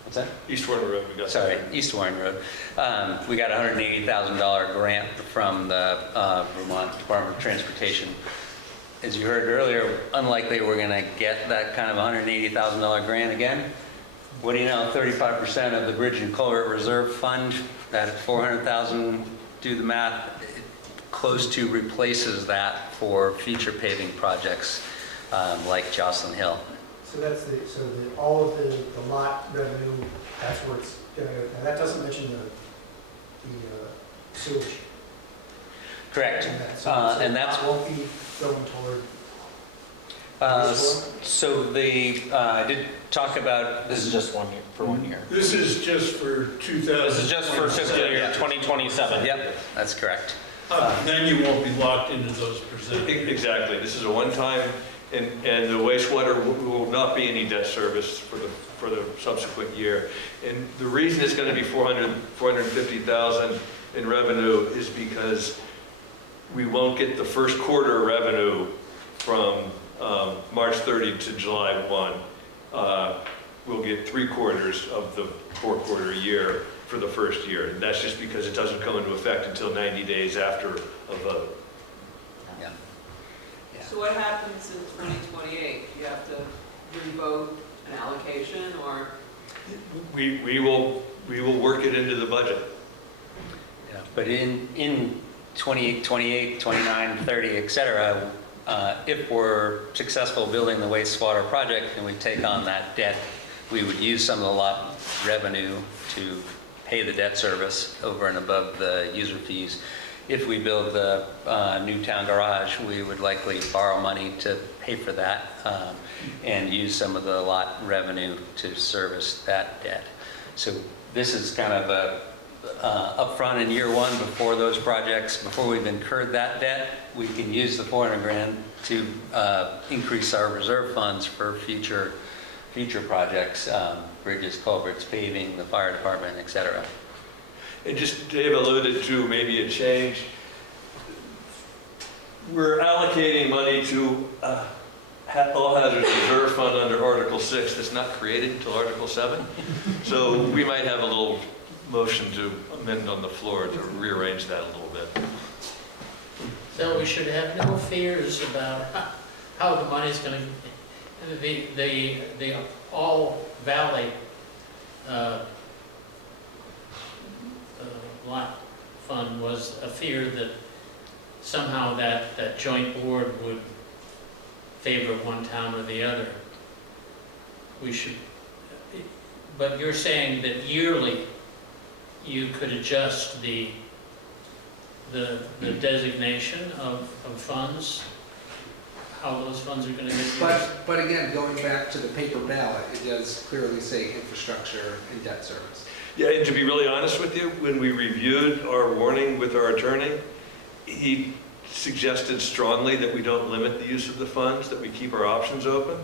What's that? East Warren Road, we got. Sorry, East Warren Road. We got a $180,000 grant from the Vermont Department of Transportation. As you heard earlier, unlikely we're going to get that kind of $180,000 grant again. What do you know, 35% of the Bridge and Culvert Reserve Fund, that $400,000, do the math, it close to replaces that for future paving projects like Jocelyn Hill. So that's all of the lot revenue, that's where it's gonna go. Now, that doesn't mention the sewage. Correct. And that won't be going toward. So I did talk about. This is just 1 year, for 1 year. This is just for 2000. This is just for fiscal year 2027. Yep, that's correct. Then you won't be locked into those percentages. Exactly. This is a one-time, and the wastewater will not be any debt service for the subsequent year. And the reason it's going to be 450,000 in revenue is because we won't get the first quarter revenue from March 30 to July 1. We'll get 3 quarters of the 4-quarter year for the first year. And that's just because it doesn't come into effect until 90 days after a vote. Yeah. So what happens in 2028? You have to re-vote an allocation, or? We will work it into the budget. Yeah. But in 28, 29, 30, et cetera, if we're successful building the wastewater project and we take on that debt, we would use some of the lot revenue to pay the debt service over and above the user fees. If we build the new town garage, we would likely borrow money to pay for that and use some of the lot revenue to service that debt. So this is kind of a upfront in year 1 before those projects, before we've incurred that debt, we can use the 400 grand to increase our reserve funds for future projects, bridges, culverts, paving, the fire department, et cetera. And just Dave alluded to maybe a change. We're allocating money to all hazards reserve fund under Article 6 that's not created until Article 7. So we might have a little motion to amend on the floor to rearrange that a little bit. So we should have no fears about how the money's going to, the All Valley lot fund was a fear that somehow that joint board would favor one town or the other. We should, but you're saying that yearly you could adjust the designation of funds, how those funds are going to get used. But again, going back to the paper ballot, it does clearly say infrastructure and debt service. Yeah, and to be really honest with you, when we reviewed our warning with our attorney, he suggested strongly that we don't limit the use of the funds, that we keep our options open.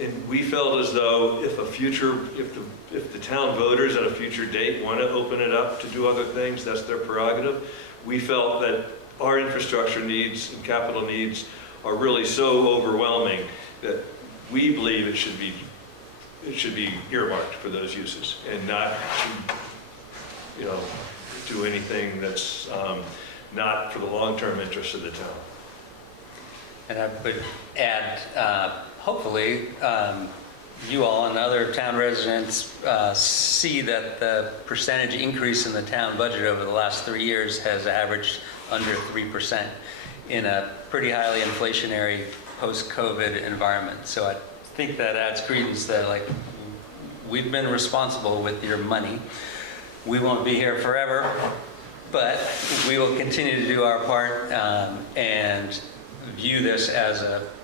And we felt as though if the town voters at a future date want to open it up to do other things, that's their prerogative. We felt that our infrastructure needs and capital needs are really so overwhelming that we believe it should be earmarked for those uses and not to, do anything that's not for the long-term interests of the town. And I would add, hopefully, you all and other town residents see that the percentage increase in the town budget over the last 3 years has averaged under 3% in a pretty highly inflationary post-COVID environment. So I think that adds credence that, like, we've been responsible with your money. We won't be here forever, but we will continue to do our part and view this as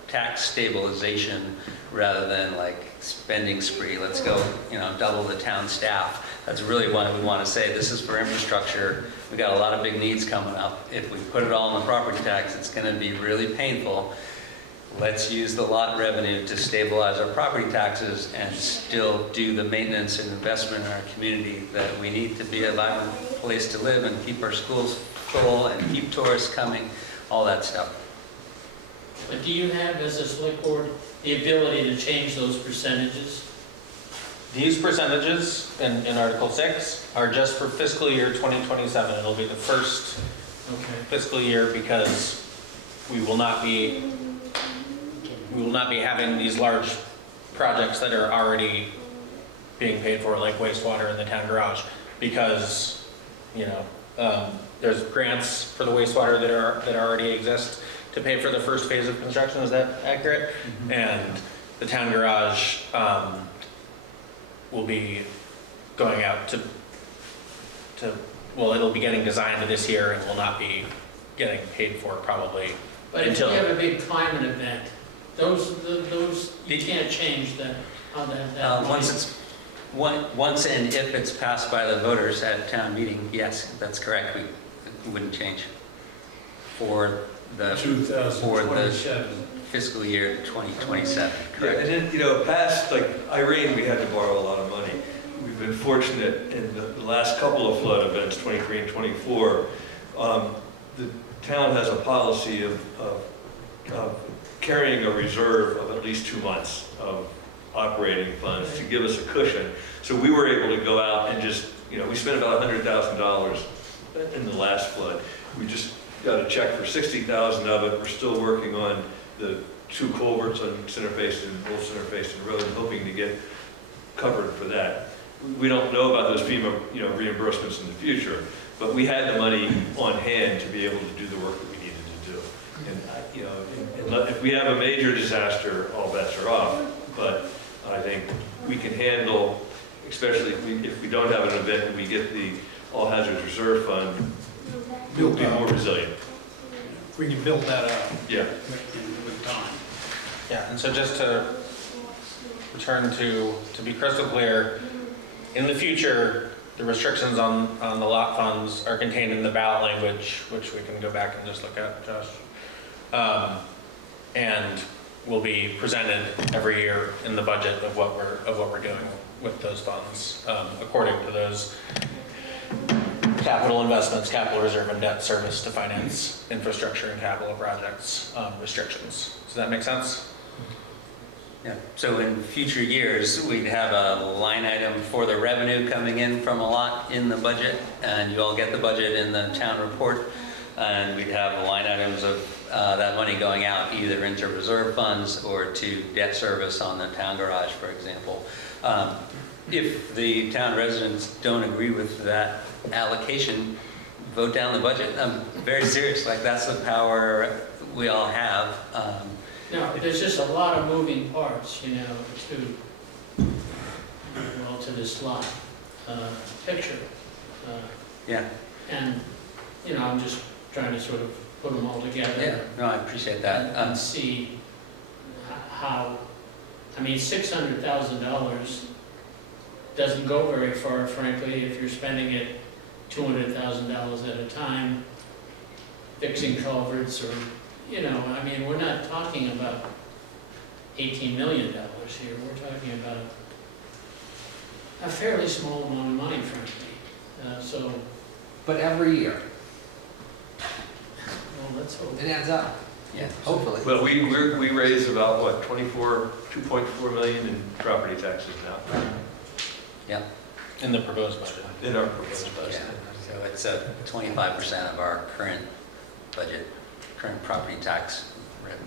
tax stabilization rather than like spending spree. Let's go, double the town staff. That's really why we want to say this is for infrastructure. We got a lot of big needs coming up. If we put it all in the property tax, it's going to be really painful. Let's use the lot revenue to stabilize our property taxes and still do the maintenance and investment in our community that we need to be a vibrant place to live and keep our schools full and keep tourists coming, all that stuff. But do you have, as a select board, the ability to change those percentages? These percentages in Article 6 are just for fiscal year 2027. It'll be the first fiscal year because we will not be having these large projects that are already being paid for, like wastewater in the town garage, because there's grants for the wastewater that already exist to pay for the first phase of construction. Is that accurate? Mm-hmm. And the town garage will be going out to it'll be getting designed this year and will not be getting paid for probably but until. If you have a big climate event, those you can't change that on that. Once and if it's passed by the voters at town meeting, yes, that's correct. We wouldn't change for the fiscal year 2027. Correct. Yeah, and then, past, like Irene, we had to borrow a lot of money. We've been fortunate in the last couple of flood events, 23 and 24. The town has a policy of carrying a reserve of at least 2 months of operating funds to give us a cushion. So we were able to go out and just, we spent about $100,000 in the last flood. We just got a check for $60,000 of it. We're still working on the 2 culverts on Center Basin, Old Center Basin Road, and hoping to get covered for that. We don't know about those FEMA, reimbursements in the future, but we had the money on hand to be able to do the work that we needed to do. And if we have a major disaster, all bets are off. But I think we can handle, especially if we don't have an event and we get the All Hazards Reserve Fund, we'll be more resilient. We can build that up. Yeah. With time. Yeah, and so just to return to be crystal clear, in the future, the restrictions on the lot funds are contained in the ballot language, which we can go back and just look at, Josh. And will be presented every year in the budget of what we're doing with those funds, according to those capital investments, capital reserve, and debt service to finance infrastructure and capital projects restrictions. Does that make sense? Yeah. So in future years, we'd have a line item for the revenue coming in from a lot in the budget, and you all get the budget in the town report, and we'd have line items of that money going out either into reserve funds or to debt service on the town garage, for example. If the town residents don't agree with that allocation, vote down the budget. I'm very serious. Like, that's the power we all have. No, there's just a lot of moving parts, to this lot picture. Yeah. And, I'm just trying to sort of put them all together. Yeah, no, I appreciate that. And see how, $600,000 doesn't go very far, frankly, if you're spending it $200,000 at a time, fixing culverts or, we're not talking about $18 million here. We're talking about a fairly small amount of money, frankly. But every year, Well, let's hope. it adds up. Yeah. Hopefully. Well, we raise about, 2.4 million in property taxes now. Yeah. In the proposed budget. In our proposed budget. Yeah. So it's 25% of our current budget, current property tax revenue.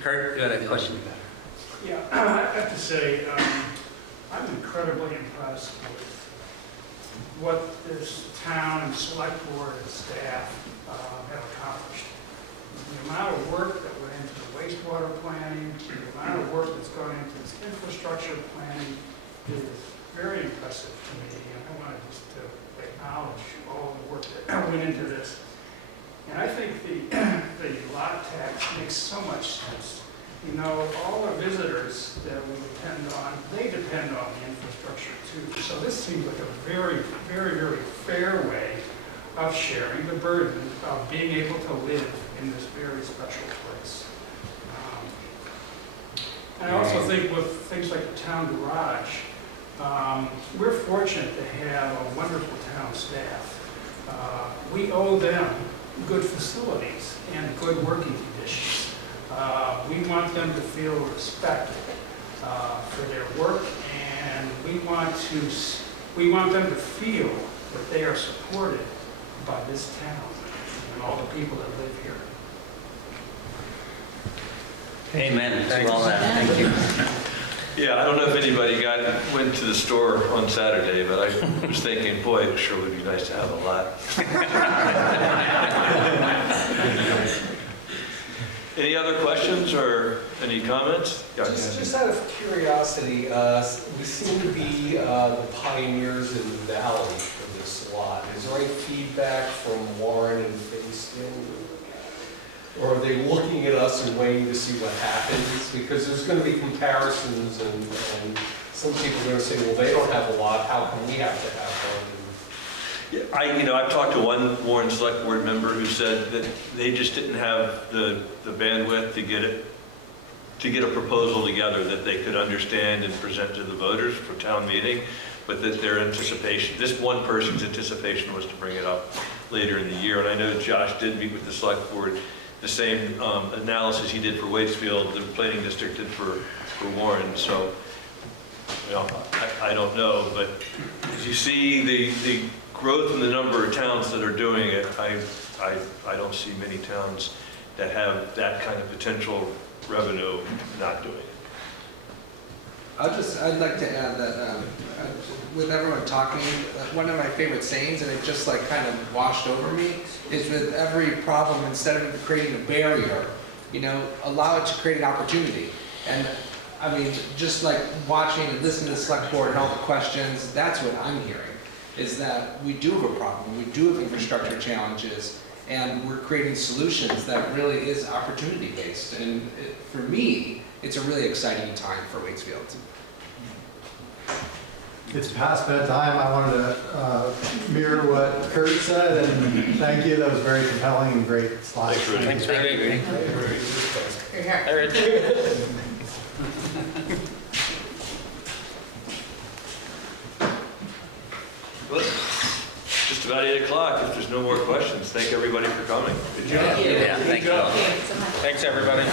Kurt, you had a question? Yeah, I have to say, I'm incredibly impressed with what this town and select board and staff have accomplished. The amount of work that went into the wastewater planning, the amount of work that's gone into this infrastructure planning is very impressive to me. And I want to just acknowledge all the work that went into this. And I think the lot tax makes so much sense. You know, all our visitors that we depend on, they depend on the infrastructure too. So this seems like a very, very, very fair way of sharing the burden of being able to live in this very special place. And I also think with things like the town garage, we're fortunate to have a wonderful town staff. We owe them good facilities and good working conditions. We want them to feel respected for their work, and we want them to feel that they are supported by this town and all the people that live here. Amen to all that. Thank you. Yeah, I don't know if anybody went to the store on Saturday, but I was thinking, boy, it sure would be nice to have a lot. Any other questions or any comments? Just out of curiosity, we seem to be the pioneers in the valley for this lot. Is there any feedback from Warren and Waitsfield? Or are they looking at us and waiting to see what happens? Because there's going to be comparisons, and some people are going to say, well, they don't have a lot, how come we have to have one? Yeah, I've talked to one Warren Select Board member who said that they just didn't have the bandwidth to get a proposal together that they could understand and present to the voters for town meeting, but that their anticipation, this one person's anticipation was to bring it up later in the year. And I know Josh did meet with the Select Board. The same analysis he did for Waitsfield, the planning district did for Warren. So, I don't know, but as you see the growth in the number of towns that are doing it, I don't see many towns that have that kind of potential revenue not doing it. I'd like to add that with everyone talking, one of my favorite sayings, and it just like kind of washed over me, is with every problem, instead of creating a barrier, allow it to create an opportunity. And I mean, just like watching and listening to the Select Board and all the questions, that's what I'm hearing, is that we do have a problem, we do have infrastructure challenges, and we're creating solutions that really is opportunity based. And for me, it's a really exciting time for Waitsfield. It's past bedtime. I wanted to mirror what Kurt said, and thank you. That was very compelling and great slides. Thanks, Rudy. Just about 8 o'clock. If there's no more questions, thank everybody for coming. Good job. Yeah, thank you. Thanks, everybody.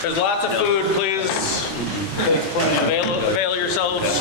There's lots of food, please. Avail yourselves.